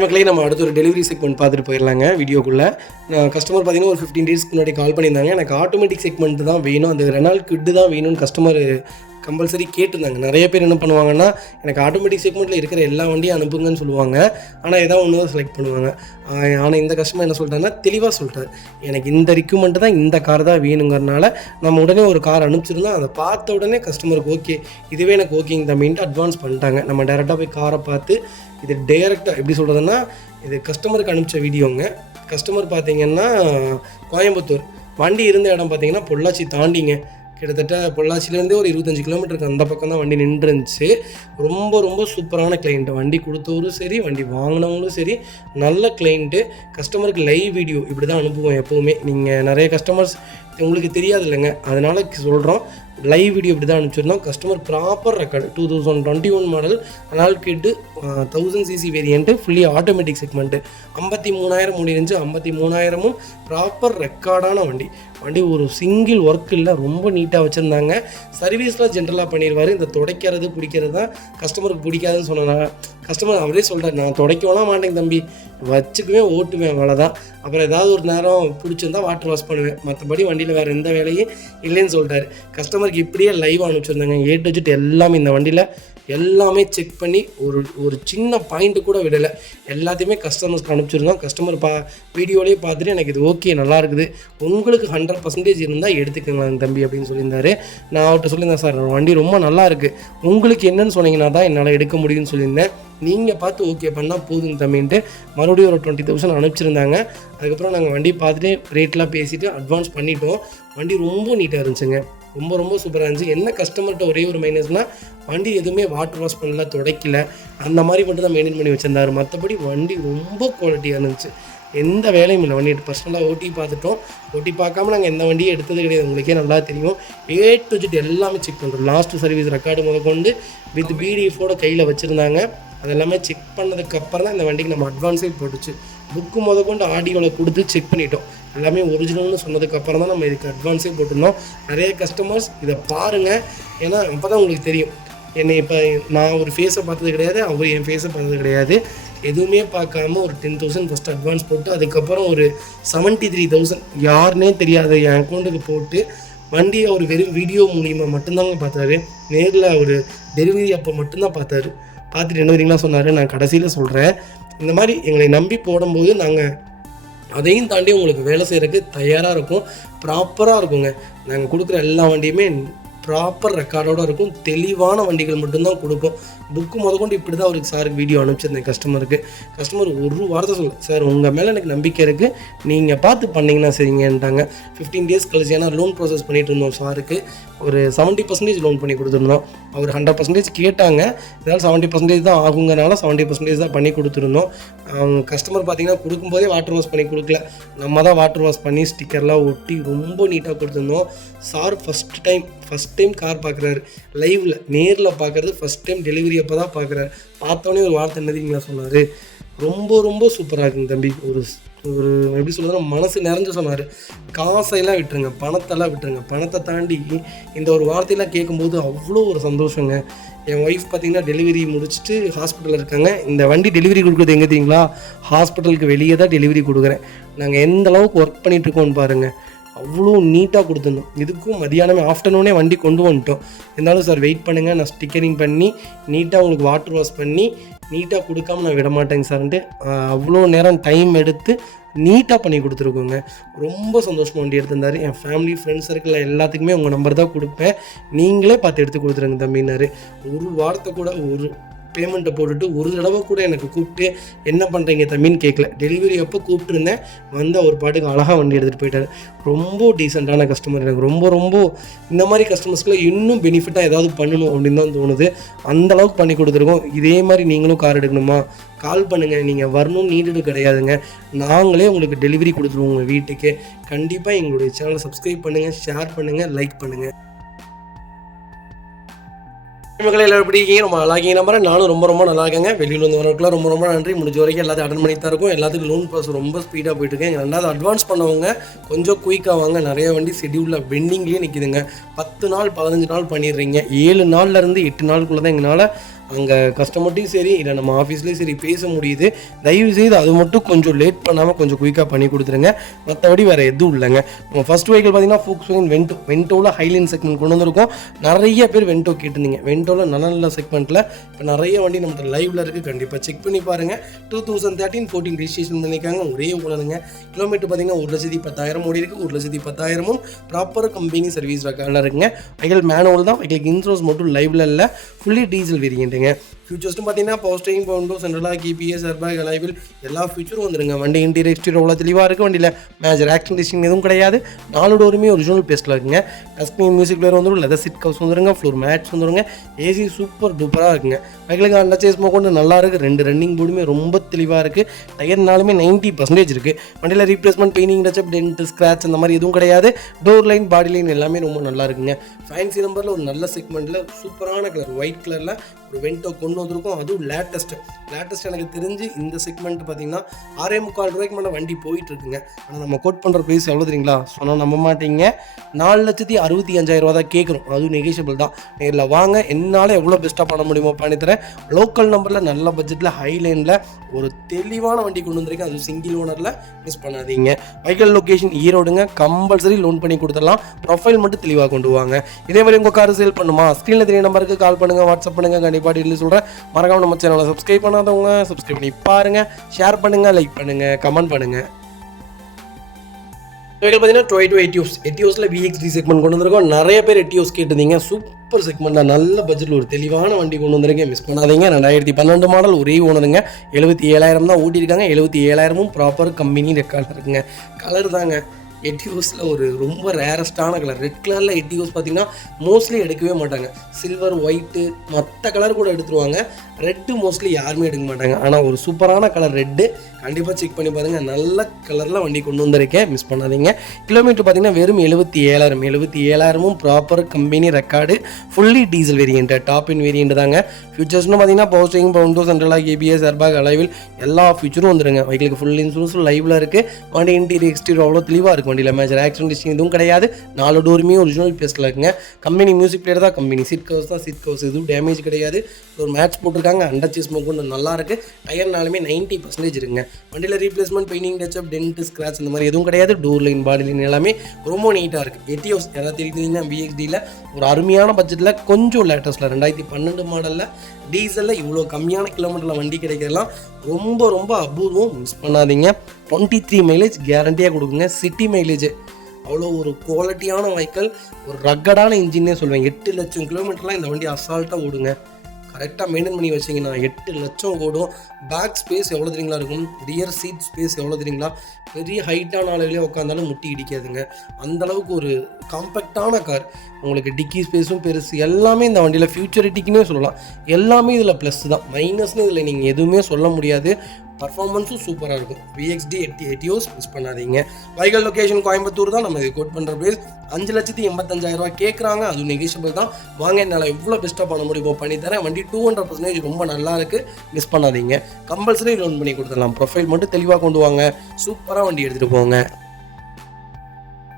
Hi மக்களே, நம்ம அடுத்து ஒரு டெலிவரி செக்மெண்ட் பார்த்துட்டு போயிடலாங்க வீடியோக்குள்ளே. நான் கஸ்டமர் பார்த்தீங்கன்னா ஒரு 15 டேஸ்க்கு முன்னாடி கால் பண்ணியிருந்தாங்க. எனக்கு ஆட்டோமேட்டிக் செக்மெண்ட் தான் வேணும், அந்த ரெனால் கிட்டு தான் வேணும்னு கஸ்டமர் கம்பல்சரி கேட்டிருந்தாங்க. நிறைய பேர் என்ன பண்ணுவாங்கன்னா, எனக்கு ஆட்டோமேட்டிக் செக்மெண்ட்டில் இருக்கிற எல்லா வண்டியும் அனுப்புங்கன்னு சொல்லுவாங்க. ஆனால் ஏதாவது ஒன்று தான் செலக்ட் பண்ணுவாங்க. ஆனால் இந்த கஸ்டமர் என்ன சொல்லிட்டாங்கன்னா, தெளிவாக சொல்லிட்டார், எனக்கு இந்த ரிக்யூமெண்ட் தான், இந்த கார் தான் வேணுங்கிறனால நம்ம உடனே ஒரு கார் அனுப்பிச்சிருந்தோம். அதை பார்த்த உடனே கஸ்டமருக்கு ஓகே, இதுவே எனக்கு ஓகேங்க தம்பின்ட்டு அட்வான்ஸ் பண்ணிட்டாங்க. நம்ம டேரெக்டாக போய் காரை பார்த்து, இது டேரெக்டாக எப்படி சொல்கிறதுன்னா, இது கஸ்டமருக்கு அனுப்பிச்ச வீடியோங்க. கஸ்டமர் பார்த்தீங்கன்னா கோயம்புத்தூர், வண்டி இருந்த இடம் பார்த்தீங்கன்னா பொள்ளாச்சி தாண்டிங்க. கிட்டத்தட்ட பொள்ளாச்சிலேருந்தே ஒரு 25 கிலோமீட்டருக்கு அந்த பக்கம் தான் வண்டி நின்றுருந்துச்சு. ரொம்ப ரொம்ப சூப்பரான கிளைண்ட்டு, வண்டி கொடுத்தவரும் சரி, வண்டி வாங்கினவங்களும் சரி, நல்ல கிளைண்ட்டு. கஸ்டமருக்கு லைவ் வீடியோ இப்படி தான் அனுப்புவோம் எப்போவுமே. நீங்கள் நிறைய கஸ்டமர்ஸ் உங்களுக்கு தெரியாது இல்லைங்க, அதனால் சொல்கிறோம். லைவ் வீடியோ இப்படி தான் அனுப்பிச்சிருந்தோம். Customer proper record 2021 model, Renault கிட்டு 1000 CC variant, fully automatic segment. 53,000 முடிஞ்சு, 53,000ம் ப்ராப்பர் ரெக்கார்டான வண்டி. வண்டி ஒரு சிங்கிள் ஒர்க் இல்லை, ரொம்ப நீட்டாக வச்சுருந்தாங்க. சர்வீஸ்லாம் ஜென்ரலாக பண்ணிடுவார். இந்த துடைக்கிறது பிடிக்கிறது தான் கஸ்டமருக்கு பிடிக்காதுன்னு சொன்னாங்க. கஸ்டமர் அவரே சொல்கிறார், நான் துடைக்கவனா மாட்டேங்க தம்பி, வச்சுக்குவேன், ஓட்டுவேன், அவ்வளோதான். அப்புறம் ஏதாவது ஒரு நேரம் பிடிச்சிருந்தா வாட்டர் வாஷ் பண்ணுவேன், மற்றபடி வண்டியில் வேறு எந்த வேலையும் இல்லைன்னு சொல்லிட்டாரு. கஸ்டமருக்கு இப்படியே லைவ் அனுப்பிச்சிருந்தாங்க. ஏ டு ஜெட் எல்லாமே இந்த வண்டியில் எல்லாமே செக் பண்ணி ஒரு சின்ன பாயிண்ட்டு கூட விடலை. எல்லாத்தையுமே கஸ்டமர்ஸ்க்கு அனுப்பிச்சிருந்தோம். கஸ்டமர் வீடியோலேயே பார்த்துட்டு எனக்கு இது ஓகே, நல்லா இருக்குது, உங்களுக்கு 100% இருந்தால் எடுத்துக்கங்களாங்க தம்பி அப்படின்னு சொல்லியிருந்தாரு. நான் அவர்கிட்ட சொல்லியிருந்தேன், சார் வண்டி ரொம்ப நல்லா இருக்குது, உங்களுக்கு என்னன்னு சொன்னீங்கன்னா தான் என்னால் எடுக்க முடியும்னு சொல்லியிருந்தேன். நீங்கள் பார்த்து ஓகே பண்ணால் போதுங்க தம்பின்ட்டு மறுபடியும் ஒரு 20,000 அனுப்பிச்சிருந்தாங்க. அதுக்கப்புறம் நாங்கள் வண்டி பார்த்துட்டு ரேட்லாம் பேசிவிட்டு அட்வான்ஸ் பண்ணிட்டோம். வண்டி ரொம்ப நீட்டாக இருந்துச்சுங்க, ரொம்ப ரொம்ப சூப்பராக இருந்துச்சு. என்ன கஸ்டமர்கிட்ட ஒரே ஒரு மைனஸ்னால், வண்டி எதுவுமே வாட்டர் வாஷ் பண்ணல, துடைக்கல, அந்த மாதிரி மட்டும் தான் மெயின்டைன் பண்ணி வச்சுருந்தாரு. மற்றபடி வண்டி ரொம்ப குவாலிட்டியாக இருந்துச்சு, எந்த வேலையும் இல்லை. வண்டி பர்சனலாக ஓட்டி பார்த்துட்டோம். ஓட்டி பார்க்காம நாங்கள் எந்த வண்டியும் எடுத்தது கிடையாது, உங்களுக்கே நல்லா தெரியும். ஏ டு ஜெட் எல்லாமே செக் பண்ணுறோம். லாஸ்ட்டு சர்வீஸ் ரெக்கார்டு முதற்கொண்டு வித் பிடிஎஃபோட கையில் வச்சுருந்தாங்க. அதெல்லாமே செக் பண்ணதுக்கப்புறம் தான் இந்த வண்டிக்கு நம்ம அட்வான்ஸே போட்டுச்சு. புக்கு முதற்கொண்டு ஆடியோவில் கொடுத்து செக் பண்ணிட்டோம். எல்லாமே ஒரிஜினல்னு சொன்னதுக்கப்புறம் தான் நம்ம இதுக்கு அட்வான்ஸே போட்டிருந்தோம். நிறைய கஸ்டமர்ஸ் இதை பாருங்கள், ஏன்னா அப்போ தான் உங்களுக்கு தெரியும். என்னை இப்போ நான் ஒரு ஃபேஸை பார்த்தது கிடையாது, அவர் என் ஃபேஸை பார்த்தது கிடையாது. எதுவுமே பார்க்காம ஒரு 10,000 ஃபஸ்ட்டு அட்வான்ஸ் போட்டு, அதுக்கப்புறம் ஒரு 73,000 யாருன்னே தெரியாத என் அக்கௌண்ட்டுக்கு போட்டு, வண்டியை அவர் வெறும் வீடியோ மூலிமா மட்டும்தாங்க பார்த்தாரு. நேரில் அவர் டெலிவரி அப்போ மட்டும்தான் பார்த்தாரு. பார்த்துட்டு என்ன வரீங்களா சொன்னார். நான் கடைசியில் சொல்கிறேன், இந்த மாதிரி எங்களை நம்பி போடும்போது நாங்கள் அதையும் தாண்டி உங்களுக்கு வேலை செய்கிறதுக்கு தயாராக இருக்கும், ப்ராப்பராக இருக்குங்க. நாங்கள் கொடுக்குற எல்லா வண்டியுமே ப்ராப்பர் ரெக்கார்டோடு இருக்கும், தெளிவான வண்டிகள் மட்டும்தான் கொடுக்கும். புக்கு முதற்கொண்டு இப்படி தான் அவருக்கு சாருக்கு வீடியோ அனுப்பிச்சிருந்தேன் கஸ்டமருக்கு. கஸ்டமர் ஒரு வார்த்தை சொல்ல, சார் உங்கள் மேலே எனக்கு நம்பிக்கை இருக்குது, நீங்கள் பார்த்து பண்ணிங்கன்னா சரிங்கன்ட்டாங்க. 15 டேஸ் கழிச்சு, ஏன்னா லோன் ப்ராசஸ் பண்ணிகிட்டு இருந்தோம் சாருக்கு, ஒரு 70% லோன் பண்ணி கொடுத்துருந்தோம். அவர் 100% கேட்டாங்க, இதனால் 70% தான் ஆகுங்கிறனால 70% தான் பண்ணி கொடுத்துருந்தோம். அவங்க கஸ்டமர் பார்த்திங்கன்னா கொடுக்கும்போதே வாட்டர் வாஷ் பண்ணி கொடுக்கல, நம்ம தான் வாட்டர் வாஷ் பண்ணி ஸ்டிக்கர்லாம் ஒட்டி ரொம்ப நீட்டாக கொடுத்துருந்தோம். சார் ஃபஸ்ட் டைம் கார் பார்க்குறாரு, லைவில் நேரில் பார்க்குறது ஃபஸ்ட் டைம், டெலிவரி அப்போ தான் பார்க்குறாரு. பார்த்தோன்னே ஒரு வார்த்தை என்னதுங்களா சொன்னார், ரொம்ப ரொம்ப சூப்பராக இருக்குங்க தம்பி, ஒரு எப்படி சொல்கிறதுனா மனசு நிறைஞ்சு சொன்னார். காசையெல்லாம் விட்டுருங்க, பணத்தெல்லாம் விட்டுருங்க, பணத்தை தாண்டி இந்த ஒரு வார்த்தையெல்லாம் கேட்கும்போது அவ்வளோ ஒரு சந்தோஷங்க. என் ஒய்ஃப் பார்த்திங்கன்னா டெலிவரி முடிச்சுட்டு ஹாஸ்பிட்டலில் இருக்காங்க. இந்த வண்டி டெலிவரி கொடுக்குறது எங்கே தெரியுங்களா, ஹாஸ்பிட்டலுக்கு வெளியே தான் டெலிவரி கொடுக்குறேன். நாங்கள் எந்த அளவுக்கு ஒர்க் பண்ணிகிட்ருக்கோன்னு பாருங்கள், அவ்வளோ நீட்டாக கொடுத்துருந்தோம். இதுக்கும் மதியானமே ஆஃப்டர்நூனே வண்டி கொண்டு வந்துட்டோம். இருந்தாலும் சார் வெயிட் பண்ணுங்கள், நான் ஸ்டிக்கரிங் பண்ணி நீட்டாக உங்களுக்கு வாட்டர் வாஷ் பண்ணி நீட்டாக கொடுக்காம நான் விட மாட்டேங்க சார்ன்ட்டு அவ்வளோ நேரம் டைம் எடுத்து நீட்டாக பண்ணி கொடுத்துருக்கோங்க. ரொம்ப சந்தோஷமாக வண்டி எடுத்திருந்தார். என் ஃபேமிலி ஃப்ரெண்ட்ஸ் சர்க்கிளில் எல்லாத்துக்குமே உங்கள் நம்பர் தான் கொடுப்பேன், நீங்களே பார்த்து எடுத்து கொடுத்துருங்க தம்பினார். ஒரு வார்த்தை கூட, ஒரு பேமெண்ட்டை போட்டுட்டு ஒரு தடவை கூட எனக்கு கூப்பிட்டு என்ன பண்ணுறீங்க தம்பின்னு கேட்கல. டெலிவரி அப்போ கூப்பிட்டுருந்தேன், வந்து ஒரு பாட்டுக்கு அழகாக வண்டி எடுத்துகிட்டு போயிட்டார். ரொம்ப டீசெண்டான கஸ்டமர். எனக்கு ரொம்ப இந்த மாதிரி கஸ்டமர்ஸ்க்குலாம் இன்னும் பெனிஃபிட்டாக ஏதாவது பண்ணணும் அப்படின்னு தான் தோணுது. அந்தளவுக்கு பண்ணி கொடுத்துருக்கோம். இதே மாதிரி நீங்களும் கார் எடுக்கணுமா, கால் பண்ணுங்கள், நீங்கள் வரணும்னு நீடு கிடையாதுங்க, நாங்களே உங்களுக்கு டெலிவரி கொடுத்துருவோம் உங்கள் வீட்டுக்கு. கண்டிப்பாக எங்களுடைய சேனலை சப்ஸ்கிரைப் பண்ணுங்கள், ஷேர் பண்ணுங்கள், லைக் பண்ணுங்கள். மக்களை எல்லாம் எப்படி இருக்கீங்க? ரொம்ப நல்லா இருக்கீங்க நம்புறேன். நானும் ரொம்ப நல்லா இருக்கேங்க. வெளியில் வந்து வரவங்களுக்குலாம் ரொம்ப நன்றி. முடிஞ்ச வரைக்கும் எல்லாத்தையும் அட்டன் பண்ணி தான் இருக்கும். எல்லாத்துக்கும் லோன் ப்ராசஸ் ரொம்ப ஸ்பீடாக போயிட்டுருக்கேன். ரெண்டாவது அட்வான்ஸ் பண்ணவங்க கொஞ்சம் குயிக்காக வாங்க. நிறைய வண்டி ஷெடியூலில் பெண்டிங்லேயே நிற்கிதுங்க. 10 நாள் 15 நாள் பண்ணிடுறீங்க. 7 நாள்லேருந்து 8 நாளுக்குள்ளே தான் எங்களால் அங்கே கஸ்டமர்ட்டையும் சரி இல்லை நம்ம ஆஃபீஸ்லேயும் சரி பேச முடியுது. தயவுசெய்து அது மட்டும் கொஞ்சம் லேட் பண்ணாமல் கொஞ்சம் குயிக்காக பண்ணி கொடுத்துருங்க. மற்றபடி வேறு எதுவும் இல்லைங்க. நம்ம ஃபஸ்ட் வெஹிக்கிள் பார்த்தீங்கன்னா Volkswagen வென்டோ. வென்டோவில் ஹைலைன் செக்மெண்ட் கொண்டு வந்திருக்கோம். நிறைய பேர் வென்டோ கேட்டிருந்தீங்க. வென்டோவில் நல்ல நல்ல செக்மெண்ட்டில் இப்போ நிறைய வண்டி நம்மகிட்ட லைவில் இருக்குது. கண்டிப்பாக செக் பண்ணி பாருங்கள். 2013-14 ரெஜிஸ்ட்ரேஷன் பண்ணியிருக்காங்க. ஒரே ஓனருங்க. கிலோமீட்டர் பார்த்தீங்கன்னா 1,10,000 ஓடி இருக்குது. 1,10,000 ப்ராப்பர் கம்பெனி சர்வீஸ் ரெக்கார்டில் இருக்குங்க. வெஹிக்கிள் மேனுவல் தான். வெஹிக்கிளுக்கு இன்சூரன்ஸ் மட்டும் லைவில் இல்லை. ஃபுல்லி டீசல் வேரியண்ட்டுங்க. ஃபியூச்சர்ஸ்னு பார்த்தீங்கன்னா power steering, power window, central lock GPS, airbag, alloy wheel எல்லா ஃபியூச்சரும் வந்துருங்க. வண்டி இன்டீரியர் எக்ஸ்டீரியர் அவ்வளோ தெளிவாக இருக்குது. வண்டியில் மேஜர் ஆக்ஷன் டிஸ்டிங் எதுவும் கிடையாது. 4 டோருமே ஒரிஜினல் பேஸ்ட்டில் இருக்குங்க. டஸ்கின் மியூசிக் பிளேயர் வந்துடும். லெதர் சீட் கவர்ஸ் வந்துருங்க. ஃப்ளோர் மேட்ஸ் வந்துருங்க. ஏசி சூப்பர் டூப்பராக இருக்குங்க. வெஹிக்கிளுக்கு அண்டர்சேஸ் கொண்டு நல்லா இருக்குது. 2 ரன்னிங் போர்டுமே ரொம்ப தெளிவாக இருக்குது. டயர்னாலுமே 90% இருக்குது. வண்டியில் replacement, painting, touch up, dent, scratch அந்த மாதிரி எதுவும் கிடையாது. டோர் லைன், பாடி லைன் எல்லாமே ரொம்ப நல்லா இருக்குங்க. ஃபேன்சி நம்பரில் ஒரு நல்ல செக்மெண்ட்டில் சூப்பரான கலர் ஒயிட் கலரில் ஒரு வென்டோ கொண்டு வந்திருக்கோம். அதுவும் லேட்டஸ்ட் எனக்கு தெரிஞ்சு இந்த செக்மெண்ட் பார்த்தீங்கன்னா 6,45 ரூபாய்க்கு மேலே வண்டி போயிட்டு இருக்குங்க. ஆனால் நம்ம கோட் பண்ணுற ப்ரைஸ் எவ்வளோ தெரியுங்களா? சொன்னால் நம்ப மாட்டீங்க. 4,65,000 ரூபா தான் கேட்குறோம். அதுவும் நெகோஷியபிள் தான். நேரில் வாங்க, என்னால் எவ்வளோ பெஸ்ட்டாக பண்ண முடியுமோ பண்ணித்தரேன். லோக்கல் நம்பரில் நல்ல பட்ஜெட்டில் ஹை லைனில் ஒரு தெளிவான வண்டி கொண்டு வந்திருக்கேன். அதுவும் சிங்கிள் ஓனரில் மிஸ் பண்ணாதீங்க. வெஹிக்கிள் லொக்கேஷன் ஈரோடுங்க. கம்பல்சரி லோன் பண்ணி கொடுத்துடலாம். ப்ரொஃபைல் மட்டும் தெளிவாக கொண்டு வாங்க. இதே மாதிரி உங்கள் கார் சேல் பண்ணுமா? ஸ்க்ரீனில் தெரிய நம்பருக்கு கால் பண்ணுங்கள், வாட்ஸ்அப் பண்ணுங்கள். கண்டிப்பாக டீட்டெயில் சொல்கிறேன். மறக்காம நம்ம சேனலை சப்ஸ்கிரைப் பண்ணாதவங்க சப்ஸ்கிரைப் பண்ணி பாருங்கள். ஷேர் பண்ணுங்கள், லைக் பண்ணுங்கள், கமெண்ட் பண்ணுங்கள். பார்த்தீங்கன்னா Toyota எட்டியோஸில் VXD செக்மெண்ட் கொண்டு வந்திருக்கோம். நிறைய பேர் எட்டியோஸ் கேட்டிருந்தீங்க. சூப்பர் செக்மெண்ட்டாக நல்ல பட்ஜெட்டில் ஒரு தெளிவான வண்டி கொண்டு வந்திருக்கேன். மிஸ் பண்ணாதீங்க. 2012 மாடல், ஒரே ஓனருங்க. 77,000 தான் ஓட்டியிருக்காங்க. 77,000 ப்ராப்பர் கம்பெனி ரெக்கார்டில் இருக்குங்க. கலர் தாங்க எட்டியோஸில் ஒரு ரொம்ப ரேரஸ்டான கலர். ரெட் கலரில் எட்டியோஸ் பார்த்தீங்கன்னா மோஸ்ட்லி எடுக்கவே மாட்டாங்க. சில்வர், ஒயிட்டு, மற்ற கலர் கூட எடுத்துருவாங்க. ரெட்டு மோஸ்ட்லி யாருமே எடுக்க மாட்டாங்க. ஆனால் ஒரு சூப்பரான கலர் ரெட்டு. கண்டிப்பாக செக் பண்ணி பாருங்கள். நல்ல கலரில் வண்டி கொண்டு வந்திருக்கேன். மிஸ் பண்ணாதீங்க. கிலோமீட்டர் பார்த்தீங்கன்னா வெறும் 77,000 proper company record. Fully diesel variant, top end variant தாங்க. ஃபியூச்சர்ஸ்னு பார்த்தீங்கன்னா power steering, power window, central lock ABS, airbag, alloy wheel எல்லா ஃபியூச்சரும் வந்துருங்க. வெஹிக்கிளுக்கு ஃபுல் இன்சூரன்ஸும் லைவில் இருக்குது. வண்டி இன்டீரியர் எக்ஸ்டீரியர் அவ்வளோ தெளிவாக இருக்கும். வண்டியில் மேஜர் ஆக்சிடென்ட் டிஸ்டிங் எதுவும் கிடையாது. 4 டோருமே ஒரிஜினல் பேஸ்ட்டில் இருக்குங்க. கம்பெனி மியூசிக் பிளேயர் தான். கம்பெனி சீட் கவர்ஸ் தான். சீட் கவர்ஸ் எதுவும் டேமேஜ் கிடையாது. ஒரு மேட்ச் போட்டிருக்காங்க. அண்டர்சேஸ் கொண்டு நல்லா இருக்குது. டயர்னாலுமே 90% இருக்குங்க. வண்டியில் replacement, painting, touch up, dent, scratch இந்த மாதிரி எதுவும் கிடையாது. டோர் லைன், பாடி லைன் எல்லாமே ரொம்ப நீட்டாக இருக்குது. எட்டியோஸ் யாராவது தெரிவித்தீங்கன்னா VXDயில் ஒரு அருமையான பட்ஜெட்டில் கொஞ்சம் லேட்டஸ்ட்டில் 2012 மாடலில் டீசலில் இவ்வளோ கம்மியான கிலோமீட்டரில் வண்டி கிடைக்கிறதுலாம் ரொம்ப ரொம்ப அபூர்வம். மிஸ் பண்ணாதீங்க. 23 மைலேஜ் கேரண்டியாக கொடுக்குங்க. சிட்டி மைலேஜ் அவ்வளோ ஒரு குவாலிட்டியான வெஹிக்கிள். ஒரு ரக்கடான இன்ஜின்னே சொல்லுவேன். 8 லட்சம் கிலோமீட்டர்லாம் இந்த வண்டி அசால்ட்டாக ஓடுங்க. கரெக்டாக மெயின்டைன் பண்ணி வச்சிங்கன்னா 8 லட்சம் ஓடும். பேக் ஸ்பேஸ் எவ்வளோ தெரியுங்களா இருக்கும்? ரியர் சீட் ஸ்பேஸ் எவ்வளோ தெரியுங்களா? பெரிய ஹைட்டான அளவிலே உட்காந்தாலும் முட்டி இடிக்காதுங்க. அந்தளவுக்கு ஒரு காம்பேக்டான கார். உங்களுக்கு டிக்கி ஸ்பேஸும் பெருசு. எல்லாமே இந்த வண்டியில் ஃபியூச்சரிட்டிக்குன்னே சொல்லலாம். எல்லாமே இதில் ப்ளஸ் தான். மைனஸ்னு இதில் நீங்கள் எதுவுமே சொல்ல முடியாது. பர்ஃபார்மன்ஸும் சூப்பராக இருக்கும். VXD எட்டியோஸ் மிஸ் பண்ணாதீங்க. வெஹிக்கிள் லொக்கேஷன் கோயம்புத்தூர் தான். நம்ம இது கோட் பண்ணுற ப்ரைஸ் 5,85,000 ரூபா கேட்குறாங்க. அதுவும் நெகோஷியபிள் தான். வாங்க, என்னால் எவ்வளோ பெஸ்ட்டாக பண்ண முடியுமோ பண்ணித்தரேன். வண்டி 200% ரொம்ப நல்லா இருக்குது. மிஸ் பண்ணாதீங்க. கம்பல்சரி லோன் பண்ணி கொடுத்துடலாம். ப்ரொஃபைல் மட்டும் தெளிவாக கொண்டு வாங்க. சூப்பராக வண்டி எடுத்துகிட்டு போங்க.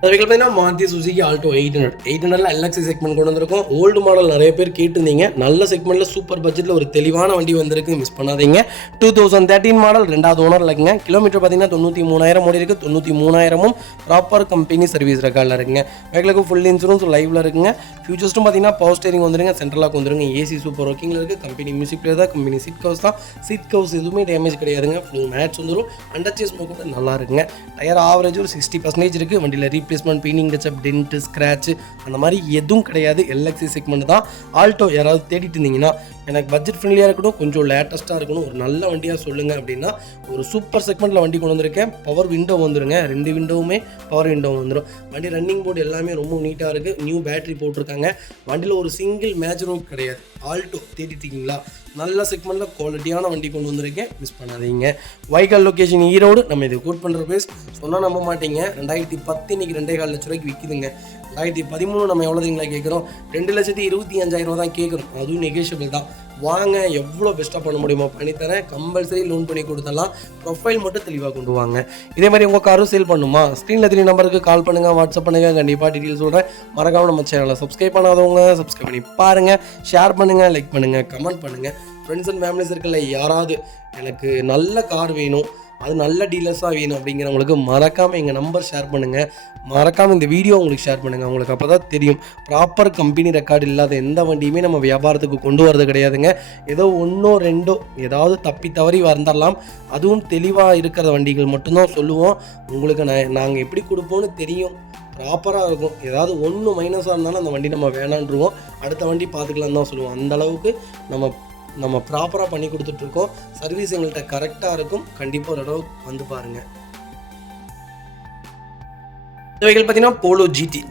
அதுக்கு பார்த்தீங்கன்னா Maruti Suzuki Alto 800 LXI segment கொண்டு வந்திருக்கோம். ஓல்டு மாடல் நிறைய பேர் கேட்டிருந்தீங்க. நல்ல செக்மெண்ட்டில் சூப்பர் பட்ஜெட்டில் ஒரு தெளிவான வண்டி வந்திருக்கு. மிஸ் பண்ணாதீங்க. 2013 மாடல், 2வது ஓனர் இருக்குங்க. கிலோமீட்டர் பார்த்தீங்கன்னா 93,000 ஓடி இருக்குது. 93,000 ப்ராப்பர் கம்பெனி சர்வீஸ் ரெக்கார்டில் இருக்குங்க. வெஹிக்கிளுக்கு ஃபுல் இன்சூரன்ஸ் லைவில் இருக்குங்க. ஃபியூச்சர்ஸ்டும் பார்த்தீங்கன்னா பவர் ஸ்டேரிங் வந்துருங்க. சென்ட்ரலாக வந்துருங்க. ஏசி சூப்பர் ஒர்க்கிங்கில் இருக்குது. கம்பெனி மியூசிக் பிளேயர் தான். கம்பெனி சீட் கவர்ஸ் தான். சீட் கவர்ஸ் எதுவுமே டேமேஜ் கிடையாதுங்க. ஃப்ளூ மேட்ச் வந்துடும். அண்டர்சேஸ் கூட நல்லா இருக்குங்க. டயர் ஆவரேஜ் ஒரு 60% இருக்குது. வண்டியில் replacement, painting, touch up, dent, scratch அந்த மாதிரி எதுவும் கிடையாது. LXI செக்மெண்ட் தான். ஆல்டோ யாராவது தேடிட்டு இருந்தீங்கன்னா எனக்கு பட்ஜெட் ஃப்ரெண்ட்லியாக இருக்கணும், கொஞ்சம் லேட்டஸ்ட்டாக இருக்கணும், ஒரு நல்ல வண்டியாக சொல்லுங்கள் அப்படின்னா ஒரு சூப்பர் செக்மெண்ட்டில் வண்டி கொண்டு வந்திருக்கேன். பவர் விண்டோ வந்துருங்க. 2 விண்டோவுமே பவர் விண்டோ வந்துடும். வண்டி ரன்னிங் போர்டு எல்லாமே ரொம்ப நீட்டாக இருக்குது. நியூ பேட்டரி போட்டிருக்காங்க. வண்டியில் ஒரு சிங்கிள் மேஜரும் கிடையாது. ஆல்டோ தேடிட்டு இருக்கீங்களா? நல்ல செக்மெண்ட்டில் குவாலிட்டியான வண்டி கொண்டு வந்திருக்கேன். மிஸ் பண்ணாதீங்க. Vehicle location Erode. நம்ம இது கோட் பண்ணுற ப்ரைஸ் சொன்னால் நம்ப மாட்டீங்க. 2010 இன்னைக்கு 2.25 லட்ச ரூபாய்க்கு விற்கிதுங்க. 2013 நம்ம எவ்வளோ தெரியுங்களா கேட்குறோம்? 2,25,000 ரூபா தான் கேட்குறோம். அதுவும் நெகோஷியபிள் தான். வாங்க, எவ்வளோ பெஸ்ட்டாக பண்ண முடியுமோ பண்ணித்தரேன். கம்பல்சரி லோன் பண்ணி கொடுத்துடலாம். ப்ரொஃபைல் மட்டும் தெளிவாக கொண்டு வாங்க. இதே மாதிரி உங்கள் காரும் சேல் பண்ணுமா? ஸ்க்ரீனில் தெரிய நம்பருக்கு கால் பண்ணுங்கள், வாட்ஸ்அப் பண்ணுங்கள். கண்டிப்பாக டீட்டெயில் சொல்கிறேன். மறக்காமல் நம்ம சேனலை சப்ஸ்கிரைப் பண்ணாதவங்க சப்ஸ்கிரைப் பண்ணி பாருங்கள். ஷேர் பண்ணுங்கள், லைக் பண்ணுங்கள், கமெண்ட் பண்ணுங்கள். ஃப்ரெண்ட்ஸ் அண்ட் ஃபேமிலி சர்க்கிளில் யாராவது எனக்கு நல்ல கார் வேணும், அது நல்ல டீலர்ஸாக வேணும் அப்படிங்கிறவங்களுக்கு மறக்காமல் எங்கள் நம்பர் ஷேர் பண்ணுங்கள், மறக்காமல் இந்த வீடியோ உங்களுக்கு ஷேர் பண்ணுங்கள். உங்களுக்கு அப்போ தான் தெரியும் ப்ராப்பர் கம்பெனி ரெக்கார்டு இல்லாத எந்த வண்டியுமே நம்ம வியாபாரத்துக்கு கொண்டு வரது கிடையாதுங்க. ஏதோ ஒன்றோ ரெண்டோ ஏதாவது தப்பி தவறி வந்துடலாம், அதுவும் தெளிவாக இருக்கிற வண்டிகள் மட்டும்தான் சொல்லுவோம். உங்களுக்கு நாங்கள் எப்படி கொடுப்போன்னு தெரியும், ப்ராப்பராக இருக்கும். ஏதாவது ஒன்று மைனஸாக இருந்தாலும் அந்த வண்டி நம்ம வேணான்றுவோம், அடுத்த வண்டி பார்த்துக்கலான்னு தான் சொல்லுவோம். அந்தளவுக்கு நம்ம ப்ராப்பராக பண்ணி கொடுத்துட்ருக்கோம். சர்வீஸ் எங்கள்கிட்ட கரெக்டாக இருக்கும். கண்டிப்பாக ஒரு தடவை வந்து பாருங்கள். இந்த வெஹிக்கிள் பார்த்தீங்கன்னா போலோ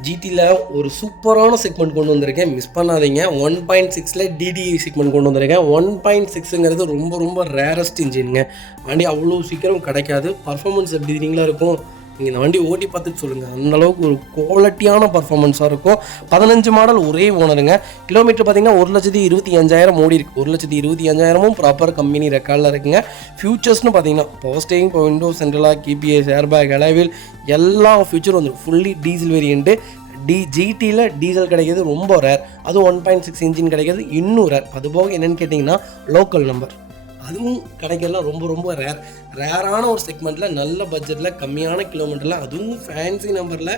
ஜிடியில் ஒரு சூப்பரான செக்மெண்ட் கொண்டு வந்திருக்கேன், மிஸ் பண்ணாதீங்க. 1.6 டிடிஐ செக்மெண்ட் கொண்டு வந்திருக்கேன். 1.6ங்கிறது ரொம்ப ரொம்ப ரேரஸ்ட் இன்ஜினுங்க. வண்டி அவ்வளோ சீக்கிரம் கிடைக்காது. பர்ஃபார்மன்ஸ் எப்படி நீங்களா இருக்கும், நீங்கள் இந்த வண்டி ஓட்டி பார்த்துட்டு சொல்லுங்கள். அந்தளவுக்கு ஒரு குவாலிட்டியான பர்ஃபார்மன்ஸாக இருக்கும். 15 மாடல் ஒரே ஓனருங்க. கிலோமீட்டர் பார்த்தீங்கன்னா 1,25,000 ஓடி இருக்குது. 1,25,000 ப்ராப்பர் கம்பெனி ரெக்கார்டில் இருக்குங்க. ஃபியூச்சர்ஸ்னு பார்த்தீங்கன்னா power steering, window central lock, KPS, airbag, alloy wheel எல்லா ஃபியூச்சரும் வந்துடும். Fully diesel variant. ஜிடியில் டீசல் கிடைக்கிறது ரொம்ப ரேர், அதுவும் 1.6 இன்ஜின் கிடைக்கிறது இன்னும் ரேர். அதுபோக என்னென்னு கேட்டிங்கன்னா லோக்கல் நம்பர் அதுவும் கிடைக்கிறதுலாம் ரொம்ப ரொம்ப ரேரான ஒரு செக்மெண்ட்டில், நல்ல பட்ஜெட்டில், கம்மியான கிலோமீட்டரில், அதுவும் ஃபேன்சி நம்பரில்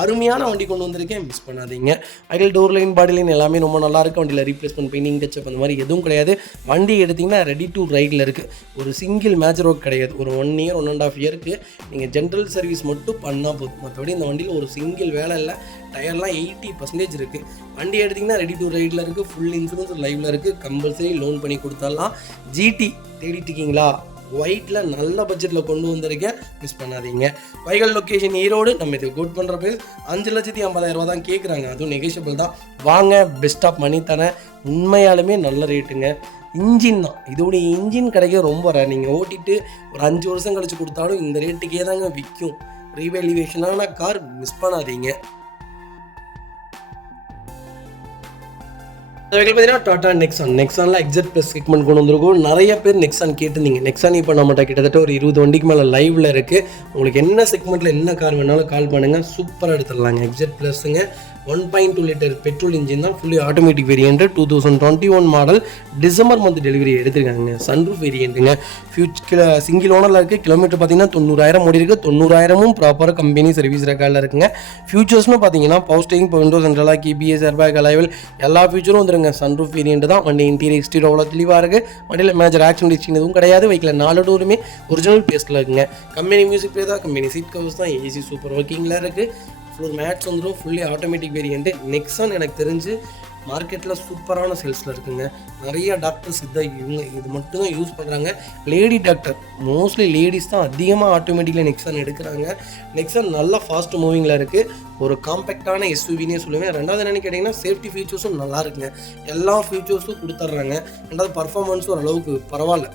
அருமையான வண்டி கொண்டு வந்திருக்கேன், மிஸ் பண்ணாதீங்க. ஐடியல் டோர் லைன், பாடி லைன் எல்லாமே ரொம்ப நல்லாயிருக்கு. வண்டியில் ரீப்ளேஸ்மெண்ட், பெயிண்டிங், டச்சப் அந்த மாதிரி எதுவும் கிடையாது. வண்டி எடுத்திங்கன்னா ரெடி டு ரைடில் இருக்குது. ஒரு சிங்கிள் மேஜர் ஒர்க் கிடையாது. ஒரு 1 இயர் 1.5 இயருக்கு நீங்கள் ஜென்ரல் சர்வீஸ் மட்டும் பண்ணால் போதும். மற்றபடி இந்த வண்டியில் ஒரு சிங்கிள் வேலை இல்லை. டயர்லாம் 80% இருக்குது. வண்டி எடுத்திங்கன்னா ரெடி டு ரைடில் இருக்குது. ஃபுல் இன்சூரன்ஸ் லைவில் இருக்குது. கம்பல்சரி லோன் பண்ணி கொடுத்தாலாம். ஜிடி தேடிட்டு இருக்கீங்களா, ஒயிட்டில் நல்ல பட்ஜெட்டில் கொண்டு வந்திருக்கேன், மிஸ் பண்ணாதீங்க. வைகல் லொக்கேஷன் ஈரோடு. நம்ம இது கோட் பண்ணுற பேர் 5,50,000 தான் கேட்குறாங்க, அதுவும் நெகோஷியபிள் தான். வாங்க, பெஸ்ட்டாக பண்ணி தரேன். உண்மையாலுமே நல்ல ரேட்டுங்க. இன்ஜின் தான், இதோடைய இன்ஜின் கிடைக்க ரொம்ப ரேர். நீங்கள் ஓட்டிட்டு ஒரு 5 வருஷம் கழிச்சு கொடுத்தாலும் இந்த ரேட்டுக்கே தாங்க விற்கும். ரீவேல்யூவேஷனான கார், மிஸ் பண்ணாதீங்க. இந்த வெஹிக்கிள் பார்த்தீங்கன்னா டாடா நெக்ஸானில் எக்ஸட் ப்ளஸ் செக்மெண்ட் கொண்டு வந்திருக்கும். நிறைய பேர் நெக்ஸான் கேட்டிருந்தீங்க. நெக்ஸான் இப்போ நம்மகிட்ட கிட்டத்தட்ட ஒரு 20 வண்டிக்கு மேலே லைவில் இருக்குது. உங்களுக்கு என்ன செக்மெண்ட்டில் என்ன கார் வேணாலும் கால் பண்ணுங்கள், சூப்பராக எடுத்துடலாங்க. எக்ஸட் ப்ளஸ்ஸுங்க 1.2 லிட்டர் பெட்ரோல் இன்ஜின் தான், fully automatic variant. 2021 model, December month delivery எடுத்துருக்காங்க. சன்ரூஃப் வேரியண்ட்டுங்க. சிங்கிள் ஓனரில் இருக்குது. கிலோமீட்டர் பார்த்தீங்கன்னா 90,000 ஓடி இருக்குது. 90,000 ப்ராப்பராக கம்பெனி சர்வீஸ் ரெக்கார்டில் இருக்குங்க. ஃபியூச்சர்ஸ்னு பார்த்தீங்கன்னா power steering, window central lock, KPS, airbag, alloy wheel எல்லா ஃபியூச்சரும் வந்துருங்க. சன்ரூஃப் வேரியண்ட் தான். வண்டி இன்டீரியர் எக்ஸ்டீரியர் அவ்வளோ தெளிவாக இருக்குது. வண்டியில் மேஜர் ஆக்சிடென்ட் ஹிஸ்ட்ரி எதுவும் கிடையாது. வெஹிக்கில் 4 டோருமே ஒரிஜினல் பேஸ்ட்டில் இருக்குங்க. கம்பெனி மியூசிக் ப்ளே தான், கம்பெனி சீட் கவர்ஸ் தான், ஏசி சூப்பர் ஒர்க்கிங்கில் இருக்குது. ஃப்ளோர் மேட்ஸ் வந்துடும். Fully automatic variant. நெக்ஸான் எனக்கு தெரிஞ்சு மார்க்கெட்டில் சூப்பரான சேல்ஸில் இருக்குங்க. நிறைய டாக்டர்ஸ் இது மட்டும் தான் யூஸ் பண்ணுறாங்க. லேடி டாக்டர், மோஸ்ட்லி லேடிஸ் தான் அதிகமாக ஆட்டோமேட்டிக்கில் நெக்ஸான் எடுக்கிறாங்க. நெக்ஸான் நல்லா ஃபாஸ்ட் மூவிங்கில் இருக்குது. ஒரு காம்பேக்டான எஸ்யூவினே சொல்லுவேன். ரெண்டாவது என்னென்னு கேட்டிங்கன்னா சேஃப்டி ஃபீச்சர்ஸும் நல்லா இருக்குங்க. எல்லா ஃபீச்சர்ஸும் கொடுத்துட்றாங்க. ரெண்டாவது பர்ஃபார்மன்ஸும் ஓரளவுக்கு பரவாயில்ல,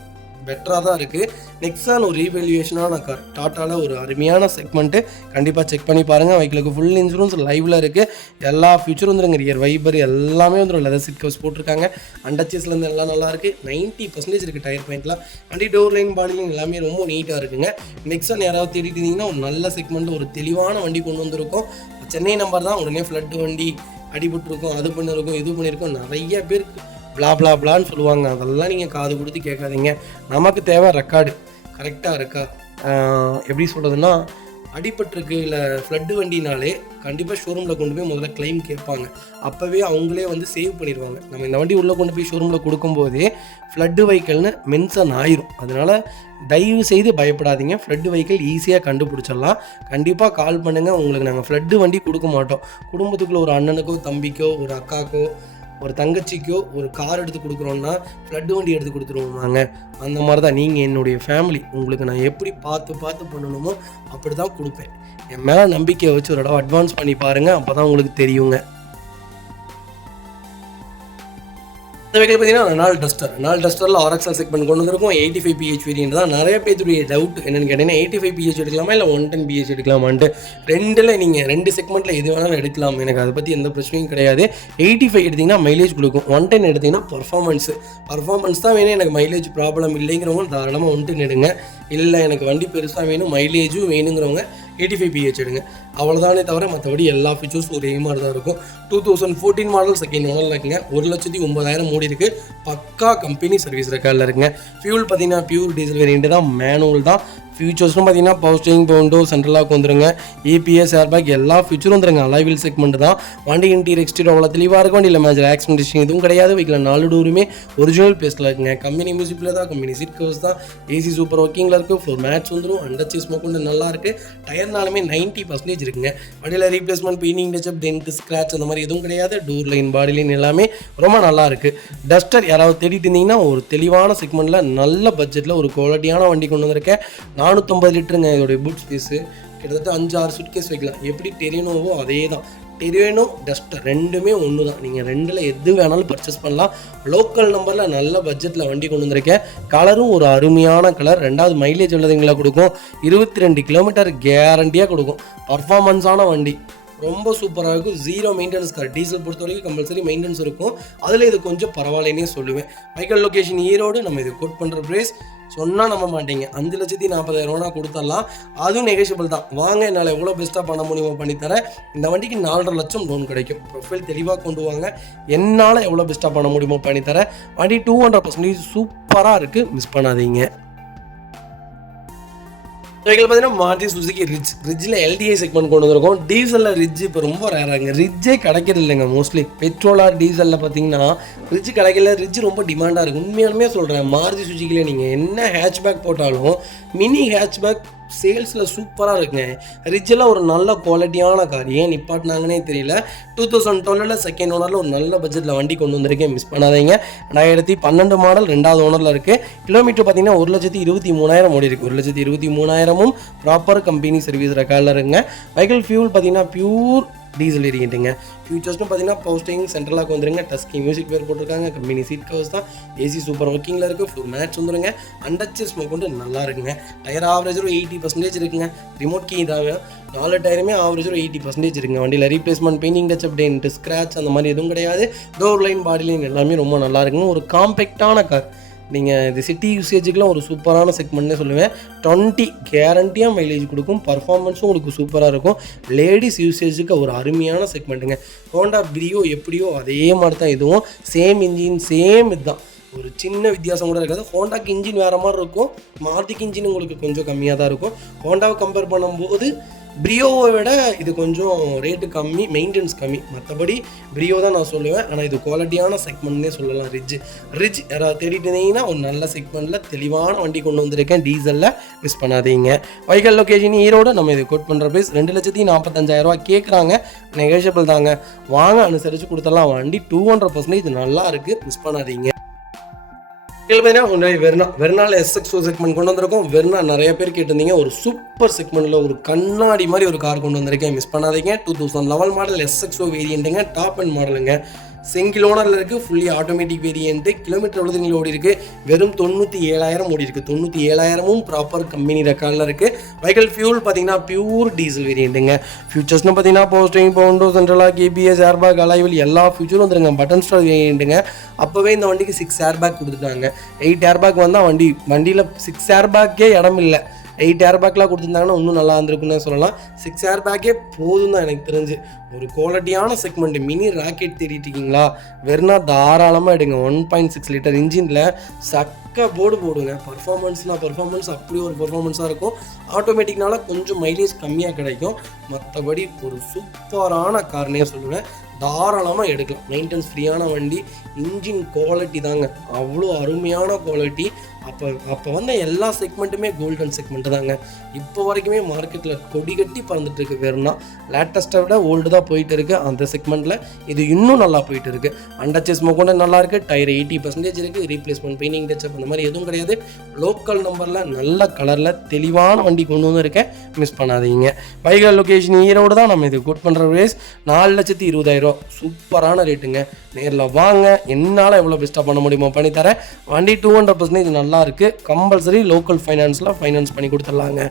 பெட்டராக தான் இருக்குது. நெக்ஸான் ஒரு ரீவேல்யூவேஷனான கார். டாட்டாவில் ஒரு அருமையான செக்மெண்ட்டு, கண்டிப்பாக செக் பண்ணி பாருங்கள். வெஹிக்கிளுக்கு ஃபுல் இன்சூரன்ஸ் லைவில் இருக்குது. எல்லா ஃபியூச்சரும் வந்துருங்க. ரியர் வைபர் எல்லாமே வந்துடும். லெதர் சீட் கவர்ஸ் போட்டிருக்காங்க. அண்டர்ச்சேஸ்லேருந்து எல்லாம் நல்லாயிருக்கு. 90% இருக்குது டயர் பாயிண்ட்லாம். வண்டி டோர் லைன், பாடி லைன் எல்லாமே ரொம்ப நீட்டாக இருக்குங்க. நெக்ஸான் யாராவது தேடிட்டு இருந்தீங்கன்னா ஒரு நல்ல செக்மெண்ட், ஒரு தெளிவான வண்டி கொண்டு வந்திருக்கோம். சென்னை நம்பர் தான். உடனே ஃப்ளட் வண்டி அடிபட்டுருக்கும், அது பண்ணியிருக்கோம், இது பண்ணியிருக்கோம், நிறைய பேருக்கு பிளான்னு சொல்லுவாங்க. அதெல்லாம் நீங்கள் காது கொடுத்து கேட்காதீங்க. நமக்கு தேவை ரெக்கார்டு கரெக்டாக இருக்கா. எப்படி சொல்கிறதுன்னா, அடிபட்டிருக்கு இல்லை ஃப்ளட்டு வண்டினாலே கண்டிப்பாக ஷோரூமில் கொண்டு போய் முதல்ல கிளைம் கேட்பாங்க. அப்போவே அவங்களே வந்து சேவ் பண்ணிடுவாங்க. நம்ம இந்த வண்டி உள்ளே கொண்டு போய் ஷோரூமில் கொடுக்கும்போதே ஃப்ளட்டு வெஹிக்கிள்னு மென்ஷன் ஆயிரும். அதனால் தயவு செய்து பயப்படாதீங்க. ஃப்ளட்டு வெஹிக்கிள் ஈஸியாக கண்டுபிடிச்சிடலாம். கண்டிப்பாக கால் பண்ணுங்கள். உங்களுக்கு நாங்கள் ஃப்ளட்டு வண்டி கொடுக்க மாட்டோம். குடும்பத்துக்குள்ளே ஒரு அண்ணனுக்கோ, தம்பிக்கோ, ஒரு அக்காக்கோ, ஒரு தங்கச்சிக்கோ ஒரு கார் எடுத்து கொடுக்குறோன்னா ஃப்ளட் வண்டி எடுத்து கொடுத்துருவோமாங்க. அந்த மாதிரி தான் நீங்கள் என்னுடைய ஃபேமிலி. உங்களுக்கு நான் எப்படி பார்த்து பண்ணணுமோ அப்படி தான் கொடுப்பேன். என் மேலே நம்பிக்கையை வச்சு ஒரு தடவை அட்வான்ஸ் பண்ணி பாருங்கள், அப்போ தான் உங்களுக்கு தெரியுங்க. இந்த வெஹிக்கிள் பார்த்தீங்கன்னா ரெனால்ட் டஸ்டரில் RXR செக்மெண்ட் கொண்டு வந்திருக்கும். 85 PH வேரியன்ட் தான். நிறைய பேருடைய டவுட் என்னென்னு கேட்டிங்கன்னா 85 PH எடுக்கலாமா இல்லை 110 PH எடுக்கலாமான்ட்டு. நீங்கள் 2 செக்மெண்ட்டில் எது வேணாலும் எடுக்கலாம். எனக்கு அதை பற்றி எந்த பிரச்சனையும் கிடையாது. 85 எடுத்திங்கன்னா மைலேஜ் கொடுக்கும். 110 எடுத்திங்கன்னா பர்ஃபார்மன்ஸ் தான் வேணும், எனக்கு மைலேஜ் ப்ராப்ளம் இல்லைங்கிறவங்க தாராளமாக 110 எடுங்க. இல்லை எனக்கு வண்டி பெருசாக வேணும், மைலேஜும் வேணுங்கிறவங்க 85 PH எடுங்க. அவ்வளோதானே தவிர மற்றபடி எல்லா ஃபீச்சர்ஸும் ஒரே மாதிரி தான் இருக்கும். 2014 மாடல் செகண்ட் ஓனரில் இருக்குங்க. 1,09,000 ஓடி இருக்குது. பக்கா கம்பெனி சர்வீஸ் ரெக்கார்டில் இருக்குங்க. ஃபியூல் பார்த்தீங்கன்னா பியூர் டீசல் வேரியண்ட் தான், மேனுவல் தான். ஃபியூச்சர்ஸ்னு பார்த்தீங்கன்னா பவர் ஸ்டீரிங், பவுண்டோ, சென்ட்ரலாக வந்துருங்க. EPS, ஏர்பேக் எல்லா ஃபியூச்சரும் வந்துருங்க. அலாய்வில் செக்மெண்ட் தான். வண்டி இன்டீரியர் எக்ஸ்டீரியர் அவ்வளோ தெளிவாக இருக்கும். வண்டியில் மேஜர் ஆக்சிடென்டேஷன் எதுவும் கிடையாது. வீட்டில் 4 டோருமே ஒரிஜினல் பேஸ்ட்டில் இருக்குங்க. கம்பெனி மியூசிக்கில் தான், கம்பெனி சீட் கவர்ஸ் தான். AC சூப்பர் ஒர்க்கிங்கில் இருக்குது. ஃப்ளோர் மேட்ச் வந்துடும். அண்டர் ஸ்மோக் கொண்டு நல்லா இருக்குது. டயர்னாலுமே 90% இருக்குங்க. வண்டியில் replacement, painting, touch up, dent, scratch அந்த மாதிரி எதுவும் கிடையாது. டோர் லைன், பாடி லைன் எல்லாமே ரொம்ப நல்லா இருக்குது. டஸ்டர் யாராவது தேடிட்டு இருந்தீங்கன்னா ஒரு தெளிவான செக்மெண்ட்டில் நல்ல பட்ஜெட்டில் ஒரு குவாலிட்டியான வண்டி கொண்டு வந்திருக்கேன். 450 லிட்டருங்க இதோடைய பூட் ஸ்பேஸு. கிட்டத்தட்ட 5-6 சுட்கேஸ் வைக்கலாம். எப்படி டெரினோவோ அதே தான். டெரினோ, டஸ்டர் ரெண்டுமே ஒன்று தான். நீங்கள் ரெண்டில் எது வேணாலும் பர்ச்சேஸ் பண்ணலாம். லோக்கல் நம்பரில் நல்ல பட்ஜெட்டில் வண்டி கொண்டு வந்திருக்கேன். கலரும் ஒரு அருமையான கலர். 2வது மைலேஜ் உள்ளதுங்களை கொடுக்கும். 22 கிலோமீட்டர் கேரண்டியாக கொடுக்கும். பர்ஃபார்மன்ஸான வண்டி, ரொம்ப சூப்பராக இருக்கும். 0 மெயின்டெனன்ஸ் கார். டீசல் பொறுத்த வரைக்கும் கம்பல்சரி மெயின்டெனன்ஸ் இருக்கும். அதில் இது கொஞ்சம் பரவாயில்லைன்னே சொல்லுவேன். Michael location Erode. நம்ம இது கோட் பண்ணுற ப்ரைஸ் சொன்னால் நம்ப மாட்டீங்க. 5,40,000 கொடுத்துடலாம். அதுவும் நெகோஷியபிள் தான். வாங்க, என்னால் எவ்வளோ பெஸ்ட்டாக பண்ண முடியுமோ பண்ணித்தரேன். இந்த வண்டிக்கு 4.5 லட்சம் லோன் கிடைக்கும். ப்ரொஃபைல் தெளிவாக கொண்டு வாங்க. என்னால் எவ்வளோ பெஸ்ட்டாக பண்ண முடியுமோ பண்ணித்தரேன். வண்டி 200% சூப்பராக இருக்குது. மிஸ் பண்ணாதீங்க. வெஹிக்கிள் பார்த்தீங்கன்னா மாருதி சுசுகி ரிட்ஜில் LDI செக்மெண்ட் கொண்டு வந்திருக்கோம். டீசலில் ரிட்ஜ் இப்போ ரொம்ப ரேராங்க. ரிட்ஜே கிடைக்கிறது இல்லைங்க. மோஸ்ட்லி பெட்ரோலாக டீசலில் பார்த்தீங்கன்னா ரிட்ஜ் கிடைக்கல. ரிட்ஜ் ரொம்ப டிமாண்டாக இருக்குது. உண்மையாலுமே சொல்கிறேன், மாருதி சுசுகியில் நீங்கள் என்ன ஹேட்ச்பேக் போட்டாலும் மினி ஹேட்ச்பேக் சேல்ஸில் சூப்பராக இருக்குங்க. ரிட்ஜில் ஒரு நல்ல குவாலிட்டியான கார். ஏன் நிப்பாட்டினாங்கன்னே தெரியல. 2012 செகண்ட் ஓனரில் ஒரு நல்ல பட்ஜெட்டில் வண்டி கொண்டு வந்திருக்கேன். மிஸ் பண்ணாதீங்க. 2012 மாடல் 2வது ஓனரில் இருக்குது. கிலோமீட்டர் பார்த்தீங்கன்னா 1,23,000 ஓடி இருக்குது. 1,23,000 ப்ராப்பர் கம்பெனி சர்வீஸ் ரெக்கார்டில் இருக்குங்க. வெஹிக்கிள் ஃபியூல் பார்த்தீங்கன்னா பியூர் டீசல் வேரியண்ட்டுங்க. ஃபியூச்சர்ஸ்னு பார்த்தீங்கன்னா பவர் ஸ்டீரிங், சென்ட்ரலாக வந்துருங்க. டஸ்கி மியூசிக் பேர் போட்டிருக்காங்க. கம்பெனி சீட் கவர்ஸ் தான். AC சூப்பர் ஒர்க்கிங்கில் இருக்குது. ஃப்ளோர் மேட்ச் வந்துருங்க. அண்டர் ஸ்மோக் கொண்டு நல்லா இருக்குங்க. டயர் ஆவரேஜ் ஒரு 80% இருக்குங்க. ரிமோட் கீ இதாகும். 4 டயருமே ஆவரேஜ் ஒரு 80% இருக்குங்க. வண்டியில் replacement, painting, touch up, dent, scratch அந்த மாதிரி எதுவும் கிடையாது. டோர் லைன், பாடி லைன் எல்லாமே ரொம்ப நல்லா இருக்குங்க. ஒரு காம்பேக்டான கார். நீங்கள் இது சிட்டி யூசேஜுக்குலாம் ஒரு சூப்பரான செக்மெண்ட்னே சொல்லுவேன். 20 கேரண்டியாக மைலேஜ் கொடுக்கும். பர்ஃபார்மன்ஸும் உங்களுக்கு சூப்பராக இருக்கும். லேடிஸ் யூசேஜுக்கு ஒரு அருமையான செக்மெண்ட்டுங்க. ஹோண்டா பிரியோ எப்படியோ அதே மாதிரி தான் இதுவும். சேம் இன்ஜின், சேம் இதுதான். ஒரு சின்ன வித்தியாசம் கூட இருக்காது. ஹோண்டாக்கு இன்ஜின் வேறு மாதிரி இருக்கும். மாருதிக்கு இன்ஜின் உங்களுக்கு கொஞ்சம் கம்மியாக தான் இருக்கும். ஹோண்டாவை கம்பேர் பண்ணும்போது பிரியோவை விட இது கொஞ்சம் ரேட்டு கம்மி, மெயின்டெனன்ஸ் கம்மி. மற்றபடி பிரியோ தான் நான் சொல்லுவேன். ஆனால் இது குவாலிட்டியான செக்மெண்ட்னே சொல்லலாம். ரிட்ஜ் யாராவது தேடிட்டு இருந்தீங்கன்னா ஒரு நல்ல செக்மெண்ட்டில் தெளிவான வண்டி கொண்டு வந்திருக்கேன். டீசலில் மிஸ் பண்ணாதீங்க. Vehicle location Erode. நம்ம இது கோட் பண்ணுற ப்ரைஸ் 2,45,000 கேட்குறாங்க. நெகோஷியபிள் தாங்க. வாங்க, அனுசரித்து கொடுத்துடலாம். வண்டி 200% நல்லா இருக்குது. மிஸ் பண்ணாதீங்க. வெர்னால SX4 செக்மெண்ட் கொண்டு வந்திருக்கோம். வெர்னா நிறைய பேர் கேட்டிருந்தீங்க. ஒரு சூப்பர் செக்மெண்ட்டில் ஒரு கண்ணாடி மாதிரி ஒரு கார் கொண்டு வந்திருக்கேன். மிஸ் பண்ணாதீங்க. 2011 மாடல் SX4 வேரியண்ட்டுங்க. டாப் அண்ட் மாடலுங்க. சிங்கிள் ஓனரில் இருக்குது. Fully automatic variant. கிலோமீட்டர் எவ்வளோ ஓடி இருக்குது? வெறும் 97,000 ஓடி இருக்குது. 97,000 ப்ராப்பர் கம்பெனி ரெக்கார்டில் இருக்குது. வெஹிக்கிள் ஃபியூல் பார்த்தீங்கன்னா பியூர் டீசல் வேரியண்ட்டுங்க. ஃபியூச்சர்ஸ்னு பார்த்தீங்கன்னா power steering, power window, central lock, ABS, airbag, alloy wheel எல்லா ஃபியூச்சரும் வந்துருங்க. பட்டன் ஸ்டார் வேரியண்ட்டுங்க. அப்போவே இந்த வண்டிக்கு 6 ஏர்பேக் கொடுத்துட்டாங்க. 8 ஏர்பேக் வந்தால் வண்டியில் 6 ஏர்பேக்கே இடம் இல்லை. 8 ஏர்பேக்லாம் கொடுத்துருந்தாங்கன்னா இன்னும் நல்லா இருந்திருக்குன்னு சொல்லலாம். 6 ஏர்பேக்கே போதும் தான் எனக்கு தெரிஞ்சு. ஒரு குவாலிட்டியான செக்மெண்ட் மினி ராக்கெட் தேடிட்டு இருக்கீங்களா? வெறுனா தாராளமாக எடுங்க. 1.6 லிட்டர் இன்ஜினில் சக்க போடுங்க. பர்ஃபார்மன்ஸ் அப்படி ஒரு பர்ஃபார்மன்ஸாக இருக்கும். ஆட்டோமேட்டிக்னால கொஞ்சம் மைலேஜ் கம்மியாக கிடைக்கும். மற்றபடி ஒரு சூப்பரான கார்னே சொல்லுவேன். தாராளமாக எடுக்கலாம். மெயின்டெனன்ஸ் ஃப்ரீயான வண்டி. இன்ஜின் குவாலிட்டி தாங்க அவ்வளோ அருமையான குவாலிட்டி. அப்போ வந்த எல்லா செக்மெண்ட்டுமே கோல்டன் செக்மெண்ட் தாங்க. இப்போ வரைக்குமே மார்க்கெட்டில் கொடி கட்டி பறந்துட்டு இருக்கு. வேறுனா லேட்டஸ்ட்டை விட ஓல்டு தான் போயிட்டு இருக்கு. அந்த செக்மெண்ட்டில் இது இன்னும் நல்லா போயிட்டு இருக்கு. அண்டர் ஸ்மோக் கூட நல்லா இருக்கு. டயர் 80% இருக்குது. ரீப்ளேஸ்மெண்ட், பெயிண்டிங், டச்சப் அந்த மாதிரி எதுவும் கிடையாது. லோக்கல் நம்பரில் நல்ல கலரில் தெளிவான வண்டி கொண்டு வந்து இருக்கேன். மிஸ் பண்ணாதீங்க. வெஹிக்கிள் லொக்கேஷன் ஈரோடு தான். நம்ம இது கோட் பண்ணுற ரேஸ் 4,20,000. சூப்பரான ரேட்டுங்க. நேரில் வாங்க. என்னால் எவ்வளோ பெஸ்ட்டாக பண்ண முடியுமோ பண்ணித்தரேன். வண்டி 200% நல்லா இருக்குது. கம்பல்சரி லோக்கல் ஃபைனான்ஸில் ஃபைனான்ஸ் பண்ணி கொடுத்துடலாங்க.